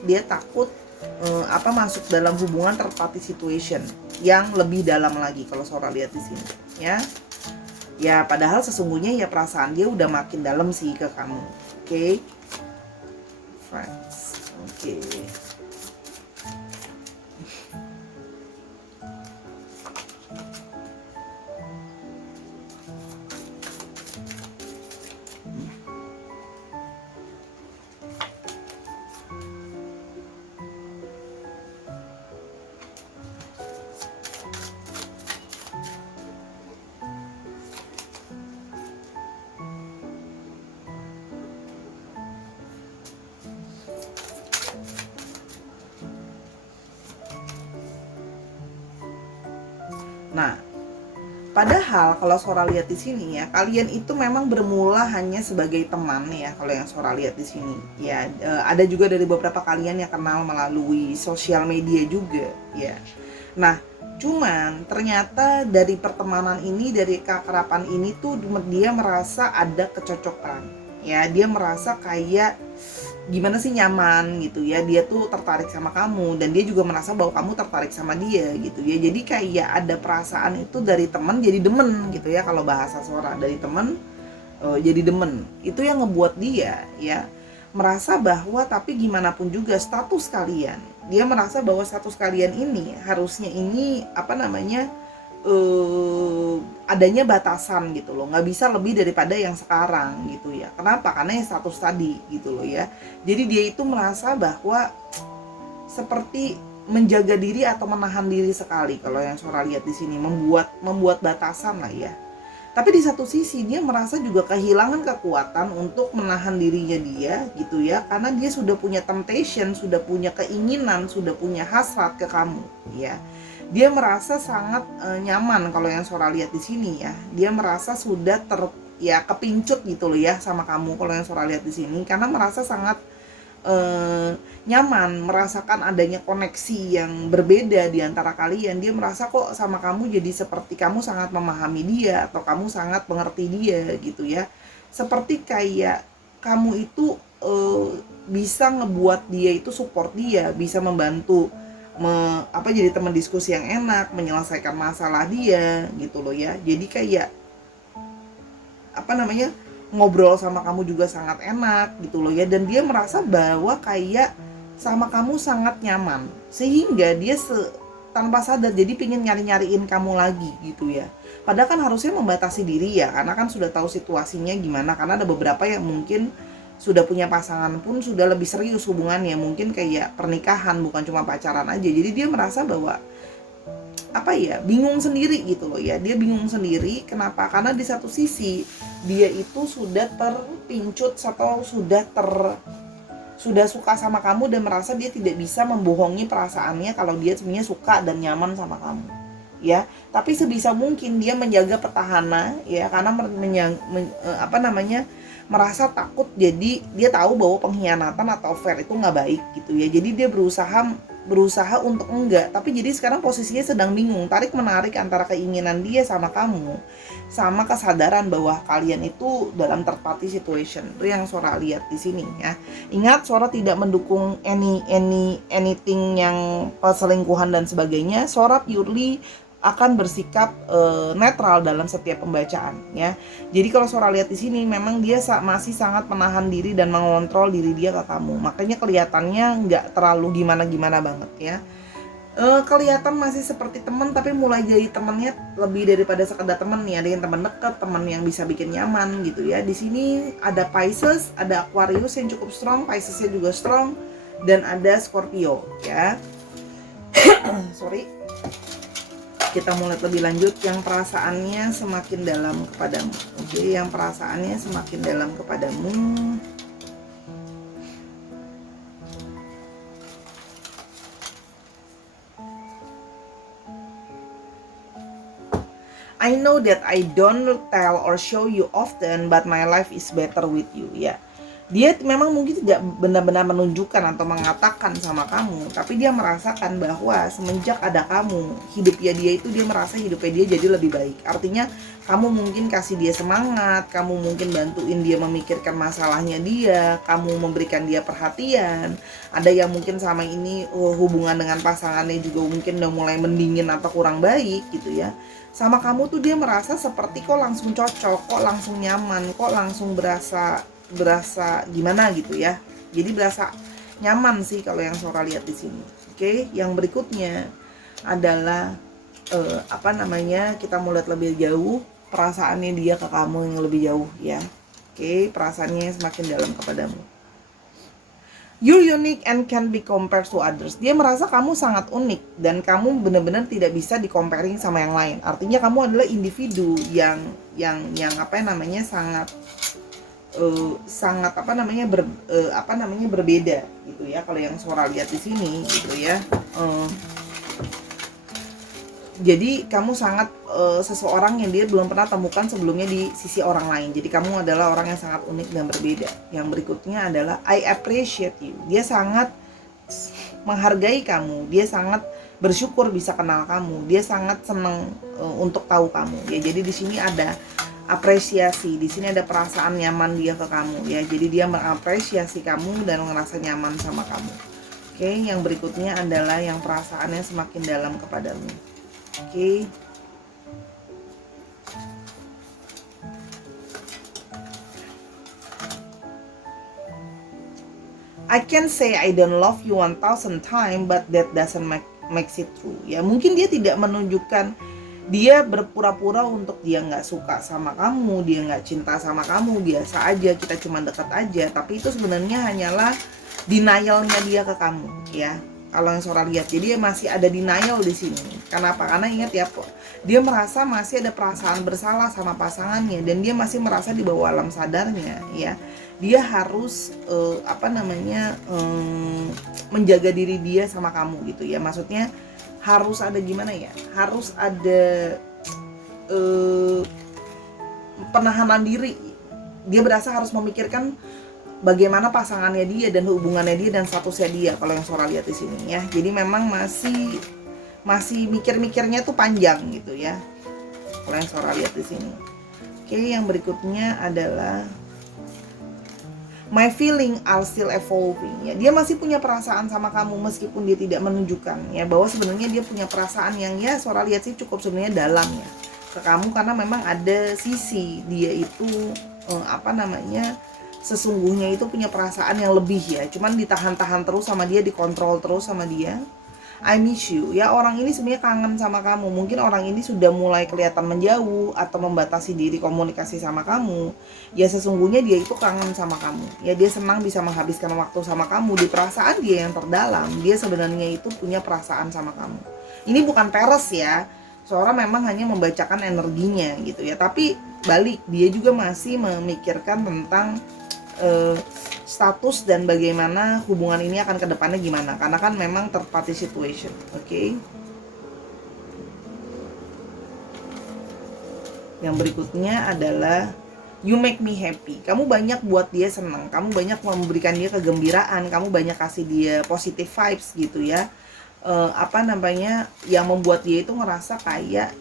masuk dalam hubungan third party situation yang lebih dalam lagi kalau Sora lihat di sini ya. Ya padahal sesungguhnya ya perasaan dia udah makin dalam sih ke kamu. Oke. Friends. Oke. Nah, padahal kalau Sora lihat di sini ya, kalian itu memang bermula hanya sebagai teman ya. Kalau yang Sora lihat di sini ya, ada juga dari beberapa kalian yang kenal melalui sosial media juga ya. Nah, cuman ternyata dari pertemanan ini, dari keakraban ini tuh dia merasa ada kecocokan ya. Dia merasa kayak gimana sih, nyaman gitu ya. Dia tuh tertarik sama kamu dan dia juga merasa bahwa kamu tertarik sama dia gitu ya. Jadi kayak ada perasaan itu dari teman jadi demen gitu ya. Kalau bahasa Sora, dari teman jadi demen. Itu yang ngebuat dia ya merasa bahwa tapi gimana pun juga status kalian, dia merasa bahwa status kalian ini harusnya ini adanya batasan gitu loh, nggak bisa lebih daripada yang sekarang gitu ya. Kenapa? Karena yang status tadi gitu loh ya. Jadi dia itu merasa bahwa seperti menjaga diri atau menahan diri sekali kalau yang Sora lihat di sini, membuat batasan lah ya. Tapi di satu sisi dia merasa juga kehilangan kekuatan untuk menahan dirinya dia gitu ya, karena dia sudah punya temptation, sudah punya keinginan, sudah punya hasrat ke kamu ya. Dia merasa sangat nyaman kalau yang Sora lihat di sini ya. Dia merasa sudah kepincut gitu loh ya sama kamu kalau yang Sora lihat di sini, karena merasa sangat nyaman, merasakan adanya koneksi yang berbeda di antara kalian. Dia merasa kok sama kamu jadi seperti kamu sangat memahami dia atau kamu sangat mengerti dia gitu ya. Seperti kayak kamu itu bisa ngebuat dia itu support dia, bisa membantu jadi teman diskusi yang enak, menyelesaikan masalah dia gitu loh ya. Jadi kayak ngobrol sama kamu juga sangat enak gitu loh ya. Dan dia merasa bahwa kayak sama kamu sangat nyaman, sehingga dia tanpa sadar jadi pingin nyari-nyariin kamu lagi gitu ya. Padahal kan harusnya membatasi diri ya, karena kan sudah tahu situasinya gimana. Karena ada beberapa yang mungkin sudah punya pasangan pun sudah lebih serius hubungannya, mungkin kayak pernikahan, bukan cuma pacaran aja. Jadi dia merasa bahwa bingung sendiri gitu loh ya. Dia bingung sendiri, kenapa? Karena di satu sisi dia itu sudah terpincut atau sudah suka sama kamu dan merasa dia tidak bisa membohongi perasaannya kalau dia sebenarnya suka dan nyaman sama kamu ya. Tapi sebisa mungkin dia menjaga petahana ya, karena merasa takut. Jadi dia tahu bahwa pengkhianatan atau affair itu nggak baik gitu ya. Jadi dia berusaha untuk enggak. Tapi jadi sekarang posisinya sedang bingung, tarik menarik antara keinginan dia sama kamu, sama kesadaran bahwa kalian itu dalam third party situation. Itu yang Sora lihat di sini ya. Ingat, Sora tidak mendukung anything yang perselingkuhan dan sebagainya. Sora purely akan bersikap netral dalam setiap pembacaan ya. Jadi kalau Sora lihat di sini memang dia masih sangat menahan diri dan mengontrol diri dia ke kamu. Makanya kelihatannya nggak terlalu gimana-gimana banget ya. Kelihatan masih seperti teman, tapi mulai jadi temannya lebih daripada sekedar teman nih. Ada yang teman dekat, teman yang bisa bikin nyaman gitu ya. Di sini ada Pisces, ada Aquarius yang cukup strong, Piscesnya juga strong, dan ada Scorpio ya. Sorry. Kita mulai lebih lanjut, yang perasaannya semakin dalam kepadamu. Oke, yang perasaannya semakin dalam kepadamu. I know that I don't tell or show you often, but my life is better with you. Ya, dia memang mungkin tidak benar-benar menunjukkan atau mengatakan sama kamu, tapi dia merasakan bahwa semenjak ada kamu, hidupnya dia itu, dia merasa hidupnya dia jadi lebih baik. Artinya kamu mungkin kasih dia semangat, kamu mungkin bantuin dia memikirkan masalahnya dia, kamu memberikan dia perhatian. Ada yang mungkin sama ini hubungan dengan pasangannya juga mungkin udah mulai mendingin atau kurang baik gitu ya. Sama kamu tuh dia merasa seperti kok langsung cocok, kok langsung nyaman, kok langsung berasa gimana gitu ya. Jadi berasa nyaman sih kalau yang Sora lihat di sini. Oke, yang berikutnya adalah kita mau lihat lebih jauh perasaannya dia ke kamu yang lebih jauh ya. Oke, perasaannya semakin dalam kepadamu. You're unique and can be compared to others. Dia merasa kamu sangat unik dan kamu benar-benar tidak bisa di-comparing sama yang lain. Artinya kamu adalah individu yang berbeda gitu ya. Kalau yang Sora lihat di sini gitu ya. Jadi kamu sangat seseorang yang dia belum pernah temukan sebelumnya di sisi orang lain. Jadi kamu adalah orang yang sangat unik dan berbeda. Yang berikutnya adalah I appreciate you. Dia sangat menghargai kamu. Dia sangat bersyukur bisa kenal kamu. Dia sangat senang untuk tahu kamu. Ya, jadi di sini ada apresiasi. Di sini ada perasaan nyaman dia ke kamu. Ya, jadi dia mengapresiasi kamu dan merasa nyaman sama kamu. Oke, yang berikutnya adalah yang perasaannya semakin dalam kepadamu. Oke. I can say I don't love you 1000 times, but that doesn't makes it true. Ya, mungkin dia tidak menunjukkan, dia berpura-pura untuk dia nggak suka sama kamu, dia nggak cinta sama kamu, biasa aja, kita cuma dekat aja. Tapi itu sebenarnya hanyalah denialnya dia ke kamu, ya. Kalau yang Sora lihat, jadi dia masih ada denial di sini. Kenapa? Karena ingat ya, dia merasa masih ada perasaan bersalah sama pasangannya dan dia masih merasa di bawah alam sadarnya, ya. Dia harus menjaga diri dia sama kamu gitu ya. Maksudnya harus ada gimana ya? Harus ada penahanan diri. Dia berasa harus memikirkan bagaimana pasangannya dia dan hubungannya dia dan statusnya dia, kalau yang Sora lihat di sini ya. Jadi memang masih mikir-mikirnya tuh panjang gitu ya, kalau yang Sora lihat di sini. Oke, yang berikutnya adalah my feeling are still evolving ya. Dia masih punya perasaan sama kamu meskipun dia tidak menunjukkan ya, bahwa sebenarnya dia punya perasaan yang ya Sora lihat sih cukup sebenarnya dalam ya ke kamu, karena memang ada sisi dia itu sesungguhnya itu punya perasaan yang lebih ya, cuman ditahan-tahan terus sama dia, dikontrol terus sama dia. I miss you ya, orang ini sebenarnya kangen sama kamu. Mungkin orang ini sudah mulai kelihatan menjauh atau membatasi diri komunikasi sama kamu. Ya sesungguhnya dia itu kangen sama kamu. Ya dia senang bisa menghabiskan waktu sama kamu. Di perasaan dia yang terdalam, dia sebenarnya itu punya perasaan sama kamu. Ini bukan peres ya, seorang memang hanya membacakan energinya gitu ya. Tapi balik, dia juga masih memikirkan tentang status dan bagaimana hubungan ini akan ke depannya gimana, karena kan memang third party situation. Oke. Yang berikutnya adalah you make me happy. Kamu banyak buat dia senang, kamu banyak memberikan dia kegembiraan, kamu banyak kasih dia positive vibes gitu ya. Yang membuat dia itu ngerasa kayak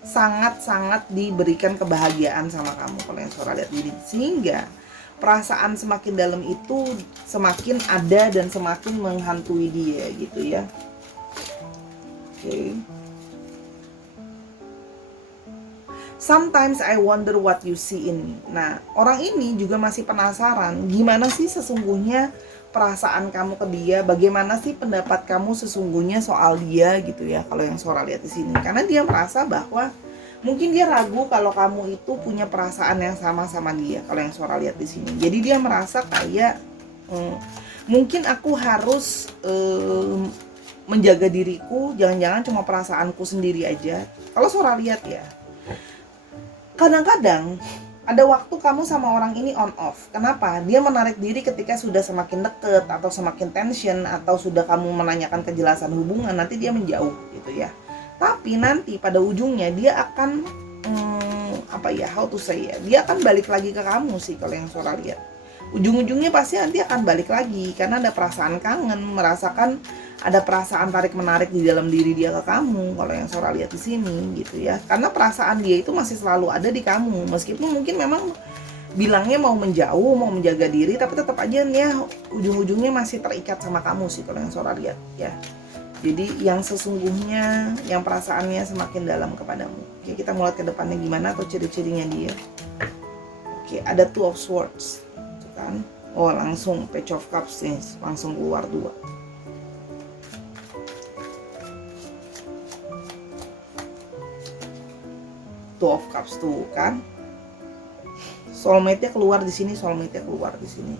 sangat-sangat diberikan kebahagiaan sama kamu, kalau yang Sora lihat diri. Sehingga perasaan semakin dalam itu semakin ada dan semakin menghantui dia gitu ya. Oke. Sometimes I wonder what you see in me. Nah, orang ini juga masih penasaran gimana sih sesungguhnya perasaan kamu ke dia, bagaimana sih pendapat kamu sesungguhnya soal dia gitu ya, kalau yang Sora lihat di sini. Karena dia merasa bahwa mungkin dia ragu kalau kamu itu punya perasaan yang sama dia, kalau yang Sora lihat di sini. Jadi dia merasa kayak mungkin aku harus menjaga diriku, jangan-jangan cuma perasaanku sendiri aja. Kalau Sora lihat ya, kadang-kadang ada waktu kamu sama orang ini on off. Kenapa? Dia menarik diri ketika sudah semakin deket atau semakin tension atau sudah kamu menanyakan kejelasan hubungan, nanti dia menjauh gitu ya. Tapi nanti pada ujungnya dia akan how to say ya, dia akan balik lagi ke kamu sih kalau yang Sora lihat. Ujung-ujungnya pasti nanti akan balik lagi karena ada perasaan kangen, merasakan ada perasaan tarik menarik di dalam diri dia ke kamu kalau yang Sora lihat di sini gitu ya. Karena perasaan dia itu masih selalu ada di kamu, meskipun mungkin memang bilangnya mau menjauh, mau menjaga diri, tapi tetap aja nih ujung-ujungnya masih terikat sama kamu sih kalau yang Sora lihat ya. Jadi yang sesungguhnya, yang perasaannya semakin dalam kepadamu. Oke, kita mulai ke depannya gimana atau ciri-cirinya dia. Oke, ada Two of Swords, gitu kan? Oh, langsung Page of Cups nih, langsung keluar 2. Two of Cups tuh kan. Soulmate-nya keluar di sini, soulmate-nya keluar di sini.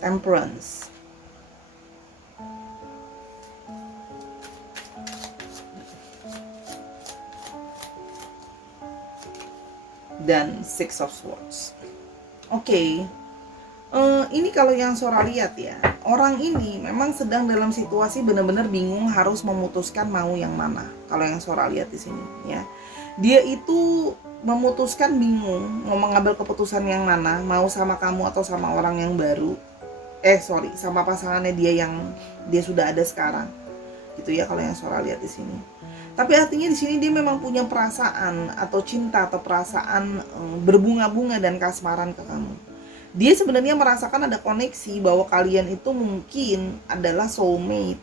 Temperance. Dan Six of Swords. Oke. Ini kalau yang Sora lihat ya, orang ini memang sedang dalam situasi benar-benar bingung harus memutuskan mau yang mana. Kalau yang Sora lihat di sini ya. Dia itu memutuskan bingung mau mengambil keputusan yang mana, mau sama kamu atau sama orang yang baru. Sama pasangannya dia yang dia sudah ada sekarang. Gitu ya kalau yang Sora lihat di sini. Tapi artinya di sini dia memang punya perasaan atau cinta atau perasaan berbunga-bunga dan kasmaran ke kamu. Dia sebenarnya merasakan ada koneksi bahwa kalian itu mungkin adalah soulmate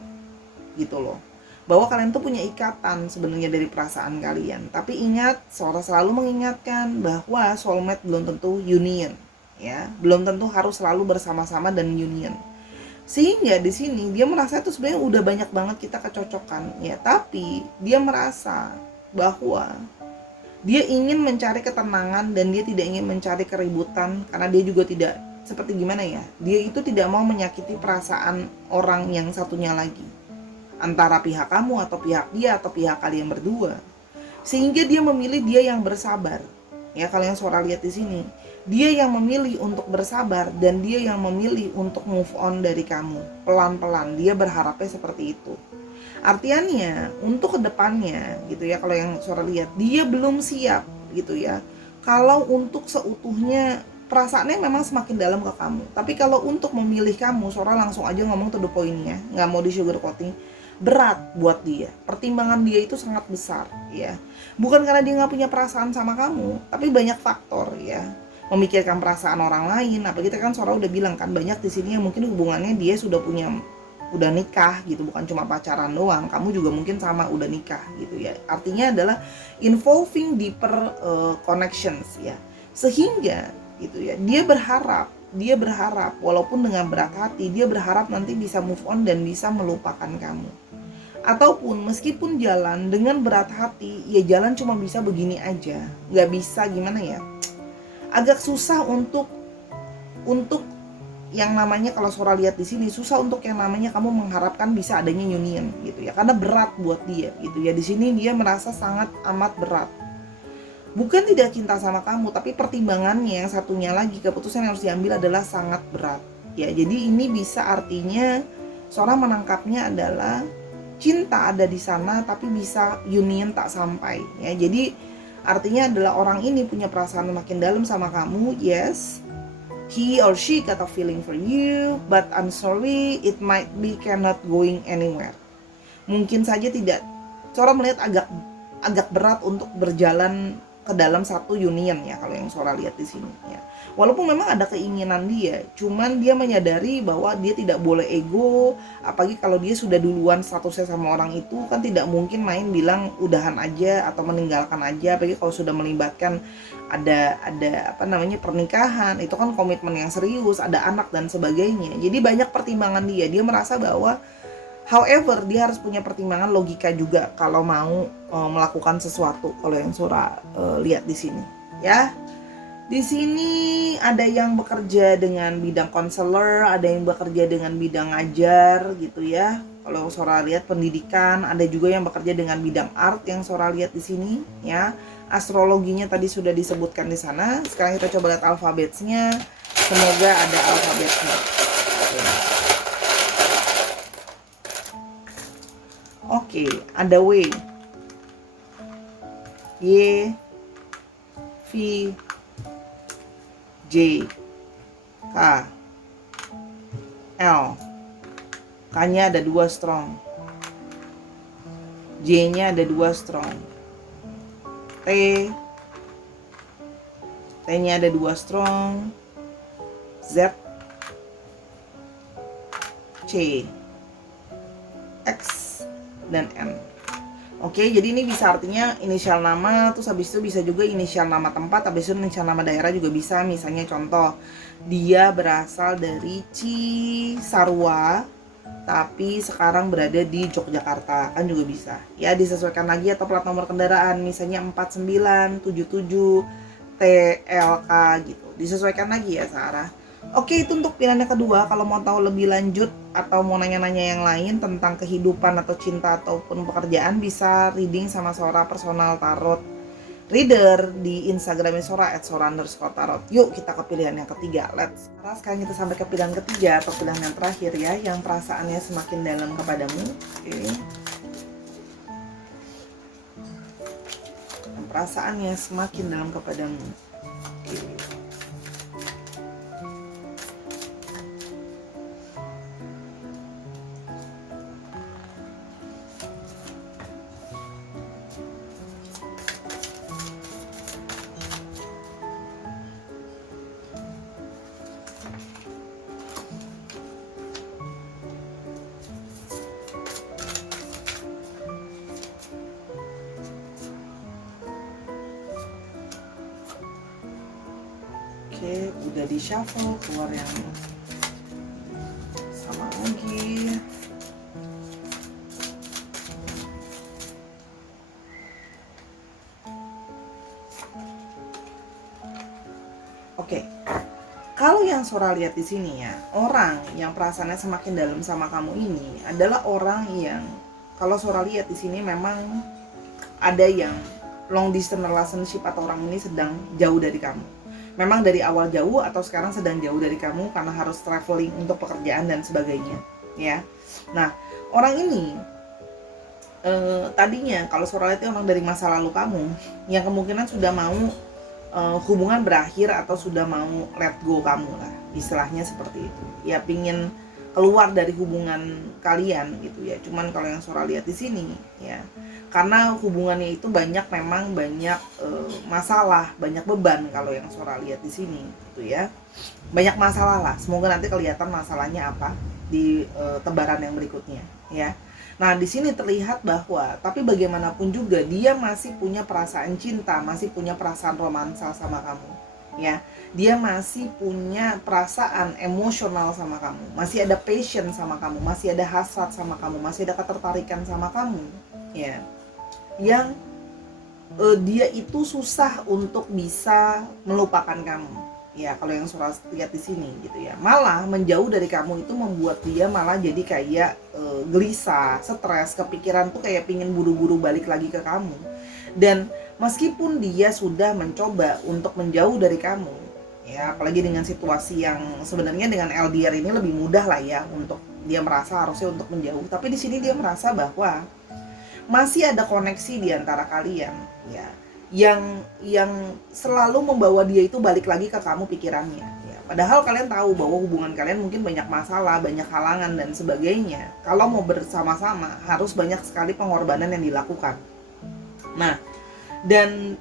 gitu loh. Bahwa kalian tuh punya ikatan sebenarnya dari perasaan kalian. Tapi ingat, Sora selalu mengingatkan bahwa soulmate belum tentu union. Ya, belum tentu harus selalu bersama-sama dan union. Sehingga di sini dia merasa itu sebenarnya udah banyak banget kita kecocokan ya, tapi dia merasa bahwa dia ingin mencari ketenangan dan dia tidak ingin mencari keributan karena dia juga tidak seperti gimana ya, dia itu tidak mau menyakiti perasaan orang yang satunya lagi, antara pihak kamu atau pihak dia atau pihak kalian berdua. Sehingga dia memilih dia yang bersabar. Ya, kalau yang Sora lihat di sini, dia yang memilih untuk bersabar dan dia yang memilih untuk move on dari kamu. Pelan-pelan, dia berharapnya seperti itu. Artinya, untuk kedepannya gitu ya, kalau yang Sora lihat, dia belum siap gitu ya. Kalau untuk seutuhnya, perasaannya memang semakin dalam ke kamu. Tapi kalau untuk memilih kamu, Sora langsung aja ngomong to the point ya, nggak mau di sugarcoating. Berat buat dia, pertimbangan dia itu sangat besar ya. Bukan karena dia nggak punya perasaan sama kamu, tapi banyak faktor ya. Memikirkan perasaan orang lain, kita kan Sora udah bilang kan, banyak di sini yang mungkin hubungannya dia udah nikah gitu, bukan cuma pacaran doang. Kamu juga mungkin sama udah nikah gitu ya. Artinya adalah involving deeper connections ya. Sehingga gitu ya, dia berharap walaupun dengan berat hati, dia berharap nanti bisa move on dan bisa melupakan kamu. Ataupun meskipun jalan dengan berat hati, ya jalan cuma bisa begini aja, nggak bisa gimana ya, agak susah untuk yang namanya, kalau Sora lihat di sini, susah untuk yang namanya kamu mengharapkan bisa adanya union gitu ya, karena berat buat dia gitu ya. Di sini dia merasa sangat amat berat. Bukan tidak cinta sama kamu, tapi pertimbangannya yang satunya lagi, keputusan yang harus diambil adalah sangat berat ya. Jadi ini bisa artinya Sora menangkapnya adalah cinta ada di sana tapi bisa union tak sampai ya. Jadi artinya adalah orang ini punya perasaan makin dalam sama kamu, yes, he or she got a feeling for you, but I'm sorry, it might be cannot going anywhere. Mungkin saja tidak, Sora melihat agak berat untuk berjalan ke dalam satu union ya, kalau yang Sora lihat di sini ya. Walaupun memang ada keinginan dia, cuman dia menyadari bahwa dia tidak boleh ego, apalagi kalau dia sudah duluan statusnya sama orang itu, kan tidak mungkin main bilang udahan aja atau meninggalkan aja, apalagi kalau sudah melibatkan ada pernikahan, itu kan komitmen yang serius, ada anak dan sebagainya. Jadi banyak pertimbangan dia merasa bahwa however, dia harus punya pertimbangan logika juga kalau mau melakukan sesuatu, kalau yang Sora lihat di sini ya. Di sini ada yang bekerja dengan bidang konselor, ada yang bekerja dengan bidang ngajar gitu ya. Kalau Sora lihat pendidikan, ada juga yang bekerja dengan bidang art yang Sora lihat di sini ya. Astrologinya tadi sudah disebutkan di sana. Sekarang kita coba lihat alfabetnya. Semoga ada alfabetnya. Oke, ada W, Y, V, J, K, L. K-nya ada 2 strong. J-nya ada 2 strong. T, T-nya ada 2 strong. Z, C, X, dan N. Oke, jadi ini bisa artinya inisial nama, terus habis itu bisa juga inisial nama tempat, habis itu inisial nama daerah juga bisa. Misalnya contoh, dia berasal dari Cisarua, tapi sekarang berada di Yogyakarta, kan juga bisa. Ya, disesuaikan lagi atau plat nomor kendaraan, misalnya 4977 TLK gitu. Disesuaikan lagi ya, Sarah. Oke, itu untuk pilihannya kedua. Kalau mau tahu lebih lanjut atau mau nanya-nanya yang lain tentang kehidupan atau cinta ataupun pekerjaan, bisa reading sama Sora Personal Tarot Reader di Instagramnya Sora @sora_tarot. Yuk kita ke pilihan yang ketiga. Sekarang kita sampai ke pilihan ketiga atau pilihan yang terakhir ya, yang perasaannya semakin dalam kepadamu. Oke. Yang perasaannya semakin dalam kepadamu. Oke. Oke, udah di shuffle, keluar yang sama lagi. Oke. Kalau yang Sora lihat di sini ya, orang yang perasaannya semakin dalam sama kamu ini adalah orang yang kalau Sora lihat di sini memang ada yang long distance relationship atau orang ini sedang jauh dari kamu. Memang dari awal jauh atau sekarang sedang jauh dari kamu karena harus traveling untuk pekerjaan dan sebagainya, ya. Nah, orang ini tadinya kalau Sora lihat orang dari masa lalu kamu yang kemungkinan sudah mau hubungan berakhir atau sudah mau let go kamu lah, istilahnya seperti itu. Ya pingin keluar dari hubungan kalian gitu ya. Cuman kalau yang Sora lihat di sini ya, karena hubungannya itu memang banyak masalah, banyak beban kalau yang Sora lihat di sini gitu ya. Banyak masalah lah. Semoga nanti kelihatan masalahnya apa di tebaran yang berikutnya ya. Nah, di sini terlihat bahwa tapi bagaimanapun juga dia masih punya perasaan cinta, masih punya perasaan romansa sama kamu, ya. Dia masih punya perasaan emosional sama kamu, masih ada passion sama kamu, masih ada hasrat sama kamu, masih ada ketertarikan sama kamu, ya. Yang dia itu susah untuk bisa melupakan kamu. Ya, kalau yang Sora lihat di sini gitu ya. Malah menjauh dari kamu itu membuat dia malah jadi kayak gelisah, stres, kepikiran tuh kayak pingin buru-buru balik lagi ke kamu. Dan meskipun dia sudah mencoba untuk menjauh dari kamu, ya apalagi dengan situasi yang sebenarnya dengan LDR ini lebih mudah lah ya untuk dia merasa harusnya untuk menjauh. Tapi di sini dia merasa bahwa masih ada koneksi di antara kalian, ya. Yang selalu membawa dia itu balik lagi ke kamu pikirannya ya. Padahal kalian tahu bahwa hubungan kalian mungkin banyak masalah, banyak halangan dan sebagainya. Kalau mau bersama-sama harus banyak sekali pengorbanan yang dilakukan. Nah, dan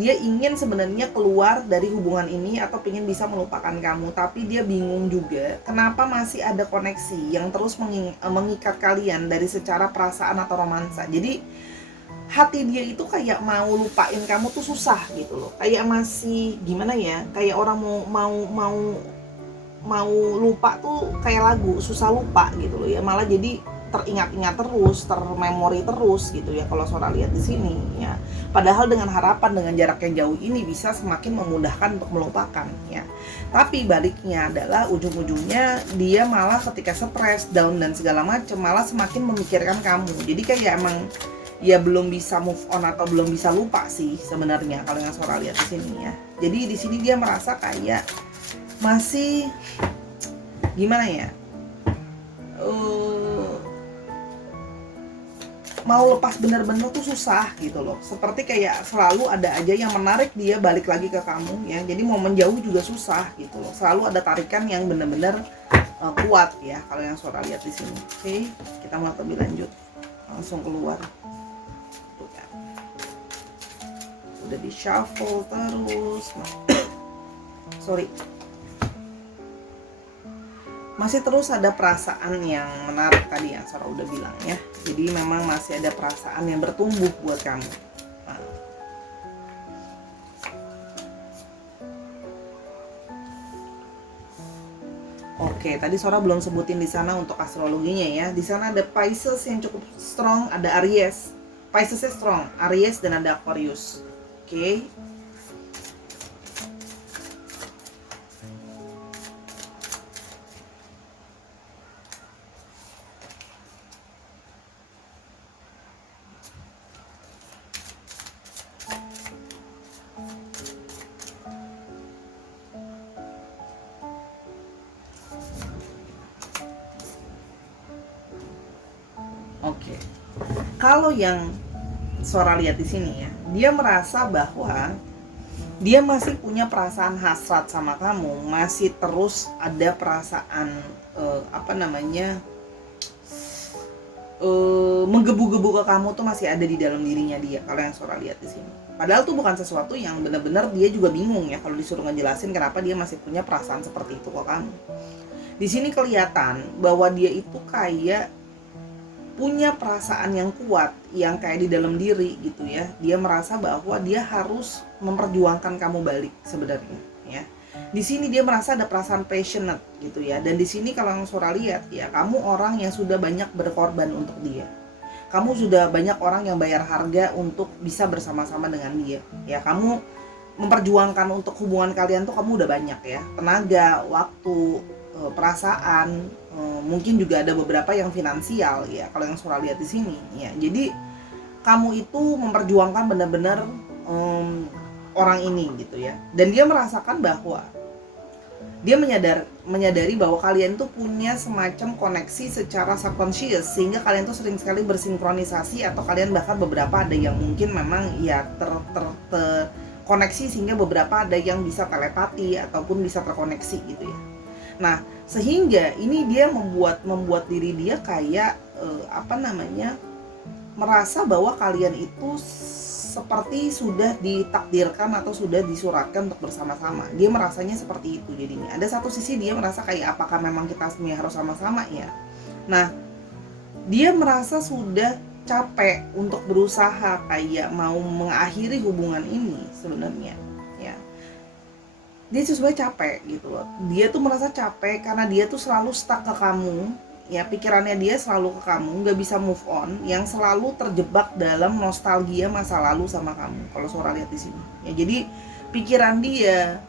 dia ingin sebenarnya keluar dari hubungan ini atau ingin bisa melupakan kamu, tapi dia bingung juga kenapa masih ada koneksi yang terus mengikat kalian dari secara perasaan atau romansa. Jadi hati dia itu kayak mau lupain kamu tuh susah gitu loh, kayak masih gimana ya, kayak orang mau lupa tuh kayak lagu susah lupa gitu loh ya, malah jadi teringat-ingat terus, termemori terus gitu ya kalau Sora lihat di sini ya. Padahal dengan harapan dengan jarak yang jauh ini bisa semakin memudahkan untuk melupakan ya. Tapi baliknya adalah ujung-ujungnya dia malah ketika stres, down dan segala macam malah semakin memikirkan kamu. Jadi kayak emang ya belum bisa move on atau belum bisa lupa sih sebenarnya kalau yang Sora lihat di sini ya. Jadi di sini dia merasa kayak masih gimana ya? Mau lepas bener-bener tuh susah gitu loh. Seperti kayak selalu ada aja yang menarik dia balik lagi ke kamu ya. Jadi mau menjauh juga susah gitu loh. Selalu ada tarikan yang bener-bener kuat ya kalau yang Sora lihat di sini. Oke, kita mau lebih lanjut. Langsung keluar. Tuh kan. Udah di shuffle terus. Sorry. Masih terus ada perasaan yang menarik tadi yang Sora udah bilang ya. Jadi memang masih ada perasaan yang bertumbuh buat kamu. Nah. Oke, tadi Sora belum sebutin di sana untuk astrologinya ya. Di sana ada Pisces yang cukup strong, ada Aries. Pisces strong, Aries dan ada Aquarius. Oke. Oke. Kalau yang Sora lihat di sini ya, dia merasa bahwa dia masih punya perasaan hasrat sama kamu, masih terus ada perasaan menggebu-gebu ke kamu tuh masih ada di dalam dirinya dia. Kalau yang Sora lihat di sini, padahal tuh bukan sesuatu yang benar-benar dia juga bingung ya kalau disuruh ngejelasin kenapa dia masih punya perasaan seperti itu ke kamu. Di sini kelihatan bahwa dia itu kayak punya perasaan yang kuat yang kayak di dalam diri gitu ya. Dia merasa bahwa dia harus memperjuangkan kamu balik sebenarnya ya. Di sini dia merasa ada perasaan passionate gitu ya. Dan di sini kalau yang Sora lihat ya, kamu orang yang sudah banyak berkorban untuk dia. Kamu sudah banyak orang yang bayar harga untuk bisa bersama-sama dengan dia. Ya, kamu memperjuangkan untuk hubungan kalian tuh kamu udah banyak ya. Tenaga, waktu, perasaan, mungkin juga ada beberapa yang finansial ya kalau yang Sora lihat di sini ya. Jadi kamu itu memperjuangkan benar-benar orang ini gitu ya. Dan dia merasakan bahwa dia menyadari bahwa kalian tuh punya semacam koneksi secara subconscious sehingga kalian tuh sering sekali bersinkronisasi, atau kalian bahkan beberapa ada yang mungkin memang ya terkoneksi sehingga beberapa ada yang bisa telepati ataupun bisa terkoneksi gitu ya. Nah, sehingga ini dia membuat diri dia kayak merasa bahwa kalian itu seperti sudah ditakdirkan atau sudah disuratkan untuk bersama-sama. Dia merasanya seperti itu jadinya. Ada satu sisi dia merasa kayak apakah memang kita semua harus sama-sama ya. Nah, dia merasa sudah capek untuk berusaha kayak mau mengakhiri hubungan ini sebenarnya ya. Dia sebenarnya capek gitu loh. Dia tuh merasa capek karena dia tuh selalu stuck ke kamu ya, pikirannya dia selalu ke kamu, nggak bisa move on, yang selalu terjebak dalam nostalgia masa lalu sama kamu. Kalau Sora lihat di sini ya, jadi pikiran dia,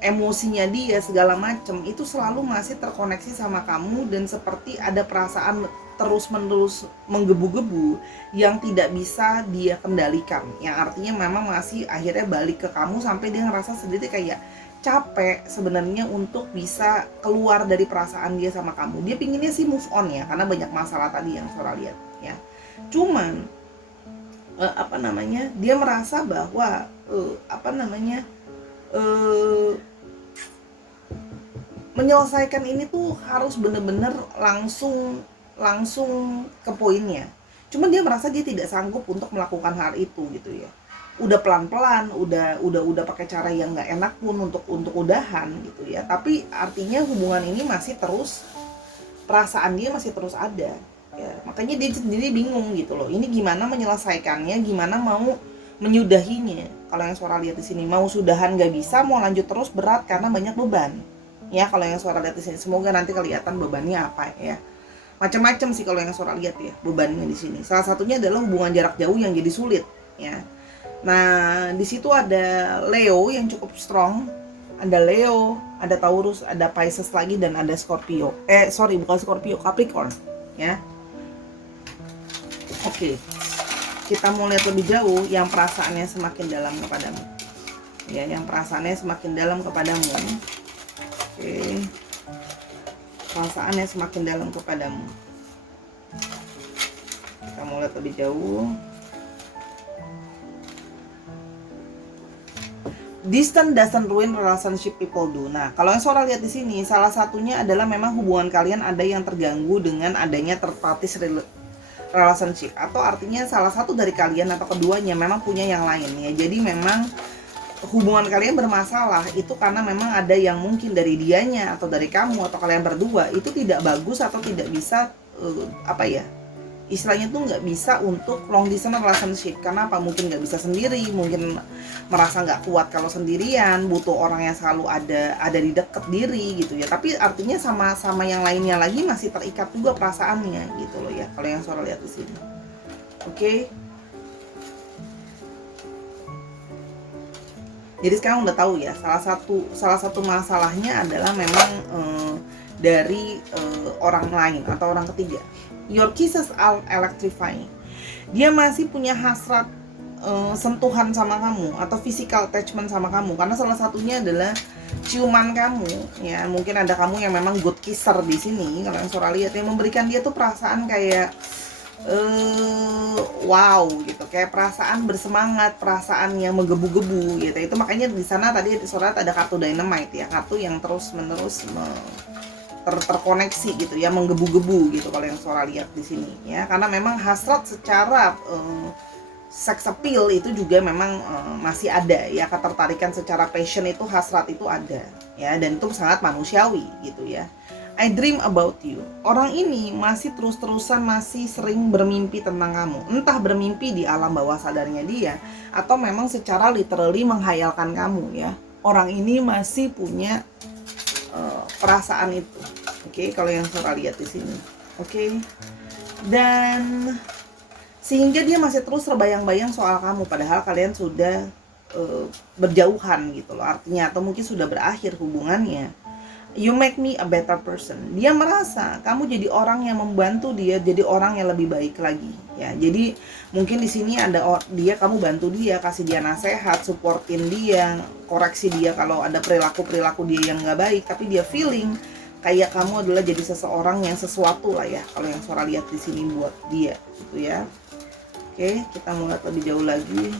emosinya dia segala macem itu selalu masih terkoneksi sama kamu, dan seperti ada perasaan terus-menerus menggebu-gebu yang tidak bisa dia kendalikan, yang artinya memang masih akhirnya balik ke kamu sampai dia ngerasa sendiri kayak capek sebenarnya untuk bisa keluar dari perasaan dia sama kamu. Dia pinginnya sih move on ya, karena banyak masalah tadi yang Sora lihat ya. Cuman dia merasa bahwa menyelesaikan ini tuh harus bener-bener langsung ke poinnya. Cuman dia merasa dia tidak sanggup untuk melakukan hal itu gitu ya. Udah pelan-pelan, udah pakai cara yang nggak enak pun untuk udahan gitu ya. Tapi artinya hubungan ini masih terus, perasaan dia masih terus ada ya. Makanya dia sendiri bingung gitu loh. Ini gimana menyelesaikannya, gimana mau menyudahinya. Kalau yang Sora lihat di sini, mau sudahan nggak bisa, mau lanjut terus berat karena banyak beban ya. Kalau yang Sora lihat di sini, semoga nanti kelihatan bebannya apa ya. Macam-macam sih kalau yang Sora lihat ya bebannya di sini. Salah satunya adalah hubungan jarak jauh yang jadi sulit ya. Nah, di situ ada Leo yang cukup strong, ada Leo, ada Taurus, ada Pisces lagi, dan ada Scorpio. Bukan Scorpio, Capricorn ya. Oke. Kita mau lihat lebih jauh yang perasaannya semakin dalam kepadamu. Ya, yang perasaannya semakin dalam kepadamu. Oke. Perasaannya semakin dalam kepadamu. Kita mau lihat lebih jauh. Distance doesn't ruin relationship, people do. Nah, kalau yang Sora lihat di sini, salah satunya adalah memang hubungan kalian ada yang terganggu dengan adanya third party relationship, atau artinya salah satu dari kalian atau keduanya memang punya yang lain ya. Jadi memang hubungan kalian bermasalah itu karena memang ada yang mungkin dari dianya atau dari kamu atau kalian berdua itu tidak bagus atau tidak bisa istilahnya tuh nggak bisa untuk long distance relationship. Karena apa? Mungkin nggak bisa sendiri, mungkin merasa nggak kuat kalau sendirian, butuh orang yang selalu ada di deket diri gitu ya. Tapi artinya sama yang lainnya lagi masih terikat juga perasaannya gitu loh ya, kalau yang Sora lihat di sini. Oke. Jadi sekarang udah tahu ya, salah satu masalahnya adalah memang dari orang lain atau orang ketiga. Your kisses are electrifying. Dia masih punya hasrat sentuhan sama kamu atau physical attachment sama kamu, karena salah satunya adalah ciuman kamu ya. Mungkin ada kamu yang memang good kisser di sini kalau yang Sora lihat, yang memberikan dia tuh perasaan kayak wow gitu, kayak perasaan bersemangat, perasaan yang menggebu-gebu gitu. Itu makanya di sana tadi Sora ada kartu Dynamite ya, kartu yang terus-menerus terkoneksi gitu ya, menggebu-gebu gitu kalau yang Sora lihat di sini ya. Karena memang hasrat secara sex appeal itu juga memang masih ada ya, ketertarikan secara passion itu, hasrat itu ada ya, dan itu sangat manusiawi gitu ya. I dream about you. Orang ini masih terus-terusan masih sering bermimpi tentang kamu. Entah bermimpi di alam bawah sadarnya dia atau memang secara literally menghayalkan kamu ya. Orang ini masih punya perasaan itu. Oke, kalau yang Sora lihat di sini. Oke. Dan sehingga dia masih terus terbayang-bayang soal kamu padahal kalian sudah berjauhan gitu loh artinya, atau mungkin sudah berakhir hubungannya. You make me a better person. Dia merasa kamu jadi orang yang membantu dia jadi orang yang lebih baik lagi ya. Jadi mungkin di sini ada kamu bantu dia, kasih dia nasihat, supportin dia, koreksi dia kalau ada perilaku dia yang nggak baik, tapi dia feeling kayak kamu adalah jadi seseorang yang sesuatu lah ya, kalau yang Sora lihat di sini buat dia gitu ya. Oke, kita mau lihat lebih jauh lagi.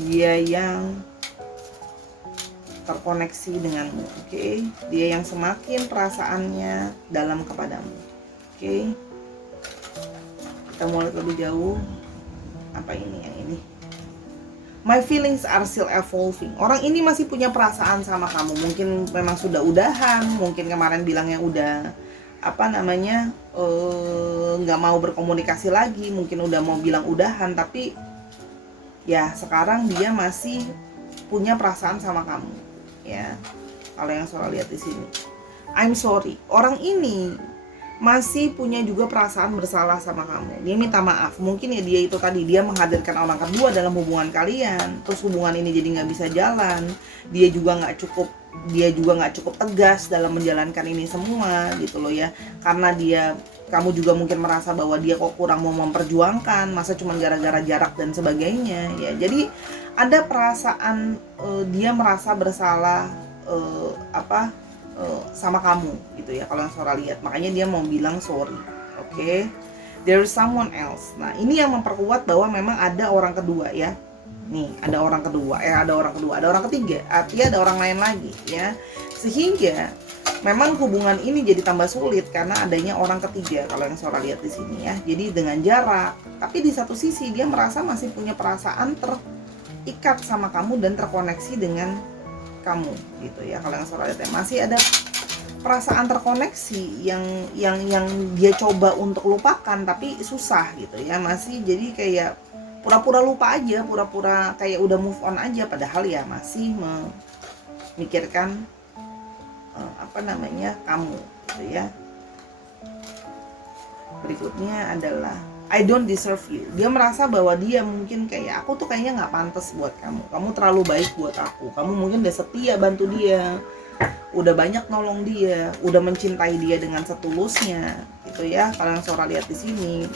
Dia yang terkoneksi denganmu, oke? Dia yang semakin perasaannya dalam kepadamu, oke? Kita mau lihat lebih jauh. Apa ini yang ini? My feelings are still evolving. Orang ini masih punya perasaan sama kamu. Mungkin memang sudah udahan, mungkin kemarin bilangnya udah nggak mau berkomunikasi lagi, mungkin udah mau bilang udahan, tapi ya sekarang dia masih punya perasaan sama kamu ya. Kalau yang Sora lihat di sini, I'm sorry. Orang ini masih punya juga perasaan bersalah sama kamu. Dia minta maaf. Mungkin ya dia itu tadi, dia menghadirkan orang kedua dalam hubungan kalian. Terus hubungan ini jadi nggak bisa jalan. Dia juga nggak cukup tegas dalam menjalankan ini semua gitu loh ya. Karena kamu juga mungkin merasa bahwa dia kok kurang mau memperjuangkan, masa cuma gara-gara jarak dan sebagainya ya. Jadi ada perasaan dia merasa bersalah sama kamu gitu ya, kalau yang Sora lihat. Makanya dia mau bilang sorry. Oke. There is someone else. Nah, ini yang memperkuat bahwa memang ada orang kedua ya. Nih, ada orang ketiga, artinya ada orang lain lagi ya. Sehingga memang hubungan ini jadi tambah sulit karena adanya orang ketiga kalau yang Sora lihat di sini ya. Jadi dengan jarak, tapi di satu sisi dia merasa masih punya perasaan terikat sama kamu dan terkoneksi dengan kamu gitu ya. Kalau yang Sora lihat ya, masih ada perasaan terkoneksi yang dia coba untuk lupakan tapi susah gitu ya. Masih jadi kayak pura-pura lupa aja, pura-pura kayak udah move on aja, padahal ya masih memikirkan kamu gitu ya. Berikutnya adalah I don't deserve you. Dia merasa bahwa dia mungkin kayak, aku tuh kayaknya nggak pantas buat kamu. Kamu terlalu baik buat aku. Kamu mungkin udah setia bantu dia, udah banyak nolong dia, udah mencintai dia dengan setulusnya, gitu ya. Kalau yang Sora lihat di sini,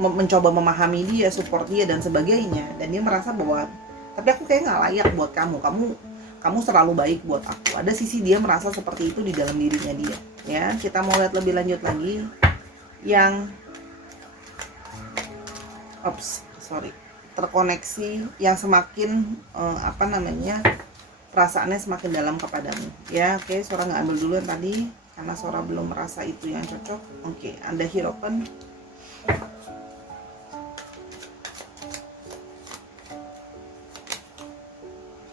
mencoba memahami dia, support dia dan sebagainya. Dan dia merasa bahwa, tapi aku kayak nggak layak buat kamu. Kamu terlalu baik buat aku. Ada sisi dia merasa seperti itu di dalam dirinya dia. Ya, kita mau lihat lebih lanjut lagi yang terkoneksi, yang semakin perasaannya semakin dalam kepadamu. Ya, oke, Sora nggak ambil dulu yang tadi karena Sora belum merasa itu yang cocok. Oke, Anda Hierophant.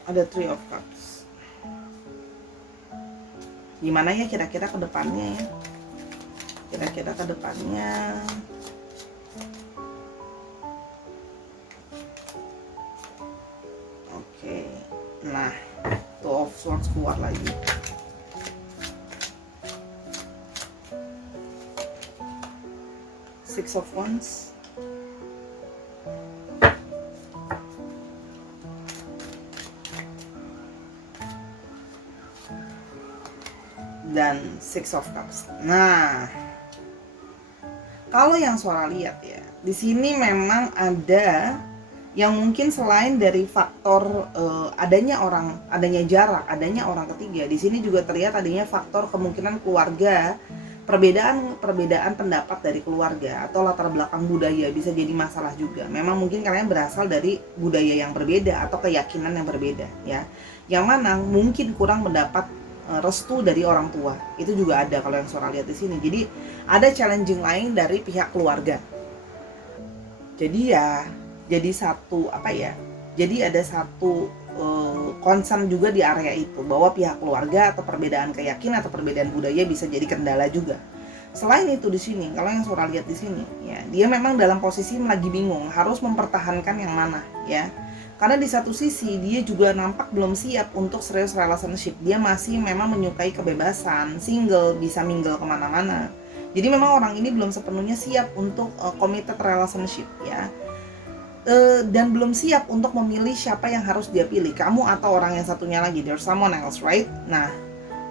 Ada Three of Cups. Gimana ya kira-kira ke depannya ya? Kira-kira ke depannya. Oke. Nah, Two of Swords keluar lagi. Six of Wands. Dan Six of Cups. Nah, kalau yang Sora lihat ya, di sini memang ada yang mungkin selain dari faktor adanya jarak, adanya orang ketiga. Di sini juga terlihat adanya faktor kemungkinan keluarga, perbedaan pendapat dari keluarga atau latar belakang budaya bisa jadi masalah juga. Memang mungkin kalian berasal dari budaya yang berbeda atau keyakinan yang berbeda ya. Yang mana mungkin kurang mendapat restu dari orang tua. Itu juga ada kalau yang Sora lihat di sini. Jadi ada challenging lain dari pihak keluarga. Jadi ada satu concern juga di area itu, bahwa pihak keluarga atau perbedaan keyakinan atau perbedaan budaya bisa jadi kendala juga. Selain itu di sini, kalau yang Sora lihat di sini, ya, dia memang dalam posisi lagi bingung harus mempertahankan yang mana, ya. Karena di satu sisi dia juga nampak belum siap untuk serius relationship. Dia masih memang menyukai kebebasan, single, bisa mingle kemana-mana. Jadi memang orang ini belum sepenuhnya siap untuk committed relationship ya. Dan belum siap untuk memilih siapa yang harus dia pilih, kamu atau orang yang satunya lagi, there's someone else, right? Nah,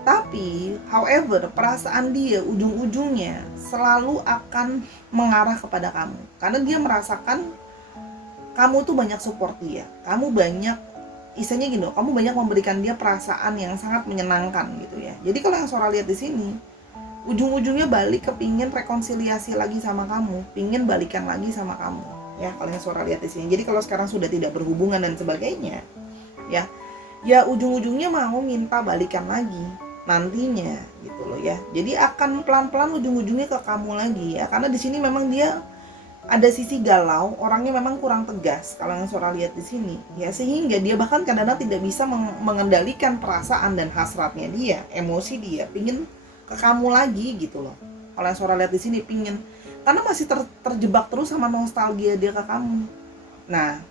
tapi however perasaan dia ujung-ujungnya selalu akan mengarah kepada kamu, karena dia merasakan kamu tuh banyak support dia, kamu banyak, istilahnya gini, kamu banyak memberikan dia perasaan yang sangat menyenangkan gitu ya. Jadi kalau yang Sora lihat di sini, ujung-ujungnya balik kepingin rekonsiliasi lagi sama kamu, pingin balikan lagi sama kamu ya. Kalau yang Sora lihat di sini, jadi kalau sekarang sudah tidak berhubungan dan sebagainya ya ujung-ujungnya mau minta balikan lagi nantinya gitu loh ya. Jadi akan pelan-pelan ujung-ujungnya ke kamu lagi ya, karena di sini memang dia ada sisi galau, orangnya memang kurang tegas kalau yang Sora lihat di sini ya, sehingga dia bahkan kadang-kadang tidak bisa mengendalikan perasaan dan hasratnya dia, emosi dia, pingin ke kamu lagi gitu loh. Kalau yang Sora lihat di sini pingin, karena masih terjebak terus sama nostalgia dia ke kamu. Nah,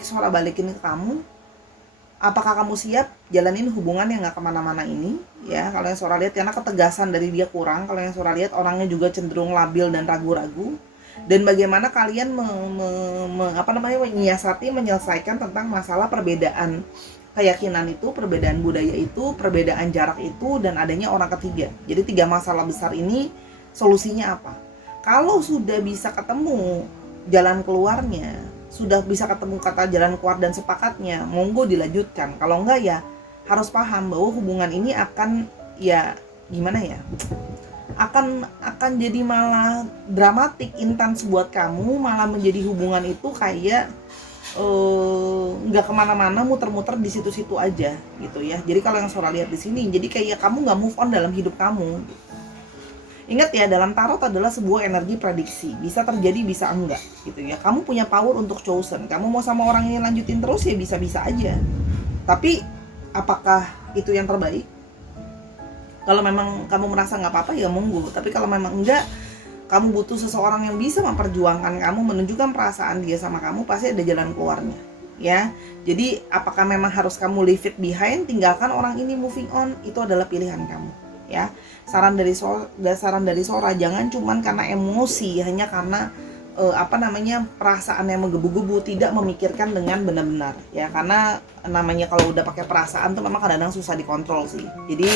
Sora balikin ke kamu. Apakah kamu siap jalanin hubungan yang gak kemana-mana ini ya? Kalau yang Sora lihat, karena ketegasan dari dia kurang. Kalau yang Sora lihat, orangnya juga cenderung labil dan ragu-ragu. Dan bagaimana kalian menyiasati, menyelesaikan tentang masalah perbedaan keyakinan itu, perbedaan budaya itu, perbedaan jarak itu, dan adanya orang ketiga. Jadi 3 masalah besar ini solusinya apa? Kalau sudah bisa ketemu jalan keluarnya, sudah bisa ketemu kata jalan keluar dan sepakatnya, monggo dilanjutkan. Kalau enggak ya harus paham bahwa hubungan ini akan ya gimana ya, akan jadi malah dramatik, intens buat kamu, malah menjadi hubungan itu kayak nggak kemana-mana, muter-muter di situ-situ aja gitu ya. Jadi kalau yang Sora lihat di sini, jadi kayak kamu nggak move on dalam hidup kamu. Ingat ya, dalam tarot adalah sebuah energi prediksi, bisa terjadi bisa enggak gitu ya. Kamu punya power untuk chosen, kamu mau sama orang ini lanjutin terus ya bisa-bisa aja. Tapi apakah itu yang terbaik? Kalau memang kamu merasa nggak apa-apa ya monggo, tapi kalau memang enggak, kamu butuh seseorang yang bisa memperjuangkan kamu, menunjukkan perasaan dia sama kamu, pasti ada jalan keluarnya ya. Jadi apakah memang harus kamu leave it behind, tinggalkan orang ini, moving on, itu adalah pilihan kamu ya. Saran dari Sora, jangan cuman karena emosi, hanya karena perasaan yang menggebu-gebu, tidak memikirkan dengan benar-benar ya, karena namanya kalau udah pakai perasaan tuh memang kadang-kadang susah dikontrol sih. Jadi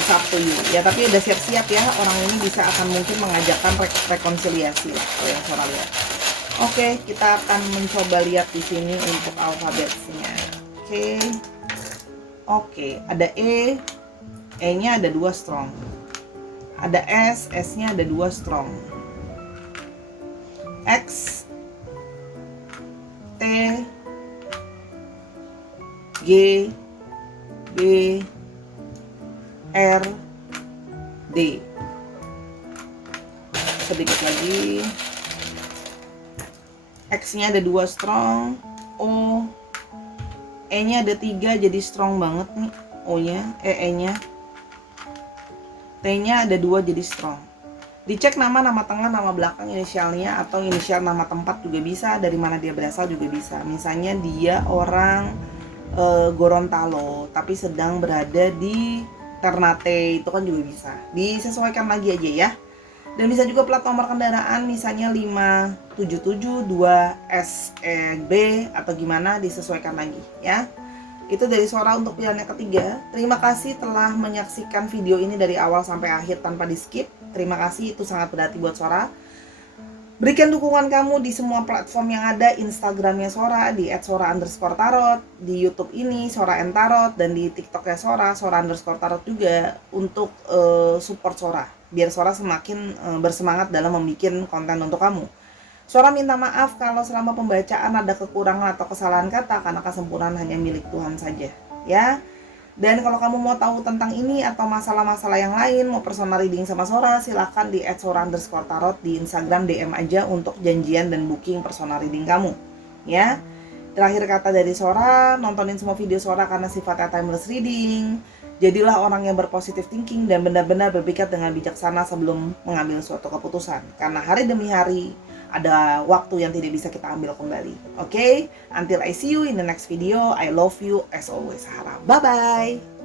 it's up to you ya, tapi udah siap-siap ya, orang ini bisa akan mungkin mengajakkan rekonsiliasi lah kalau yang Sora lihat. Oke, kita akan mencoba lihat di sini untuk alfabetnya. Oke, ada E-nya ada 2 strong. Ada S-nya ada 2 strong. X, T, G, B, R, D. Sedikit lagi. X-nya ada 2 strong. O, E-nya ada 3 jadi strong banget nih. O-nya, E-nya. T-nya ada 2 jadi strong. Dicek nama tengah, nama belakang, inisialnya, atau inisial nama tempat juga bisa, dari mana dia berasal juga bisa. Misalnya dia orang Gorontalo tapi sedang berada di Ternate, itu kan juga bisa. Disesuaikan lagi aja ya. Dan bisa juga plat nomor kendaraan, misalnya 577 2SEB atau gimana, disesuaikan lagi ya. Itu dari Sora untuk pilihan yang ketiga. Terima kasih telah menyaksikan video ini dari awal sampai akhir tanpa di skip. Terima kasih, itu sangat berarti buat Sora. Berikan dukungan kamu di semua platform yang ada. Instagramnya Sora di @sora_tarot, di YouTube ini Sora and Tarot, dan di TikToknya Sora_tarot juga, untuk support Sora biar Sora semakin bersemangat dalam membuat konten untuk kamu. Sora minta maaf kalau selama pembacaan ada kekurangan atau kesalahan kata, karena kesempurnaan hanya milik Tuhan saja ya. Dan kalau kamu mau tahu tentang ini atau masalah-masalah yang lain, mau personal reading sama Sora, silahkan di @sora_tarot di Instagram, DM aja untuk janjian dan booking personal reading kamu ya. Terakhir kata dari Sora, nontonin semua video Sora karena sifatnya timeless reading. Jadilah orang yang berpositive thinking dan benar-benar berpikir dengan bijaksana sebelum mengambil suatu keputusan, karena hari demi hari ada waktu yang tidak bisa kita ambil kembali. Oke, until I see you in the next video. I love you as always, Sarah. Bye bye.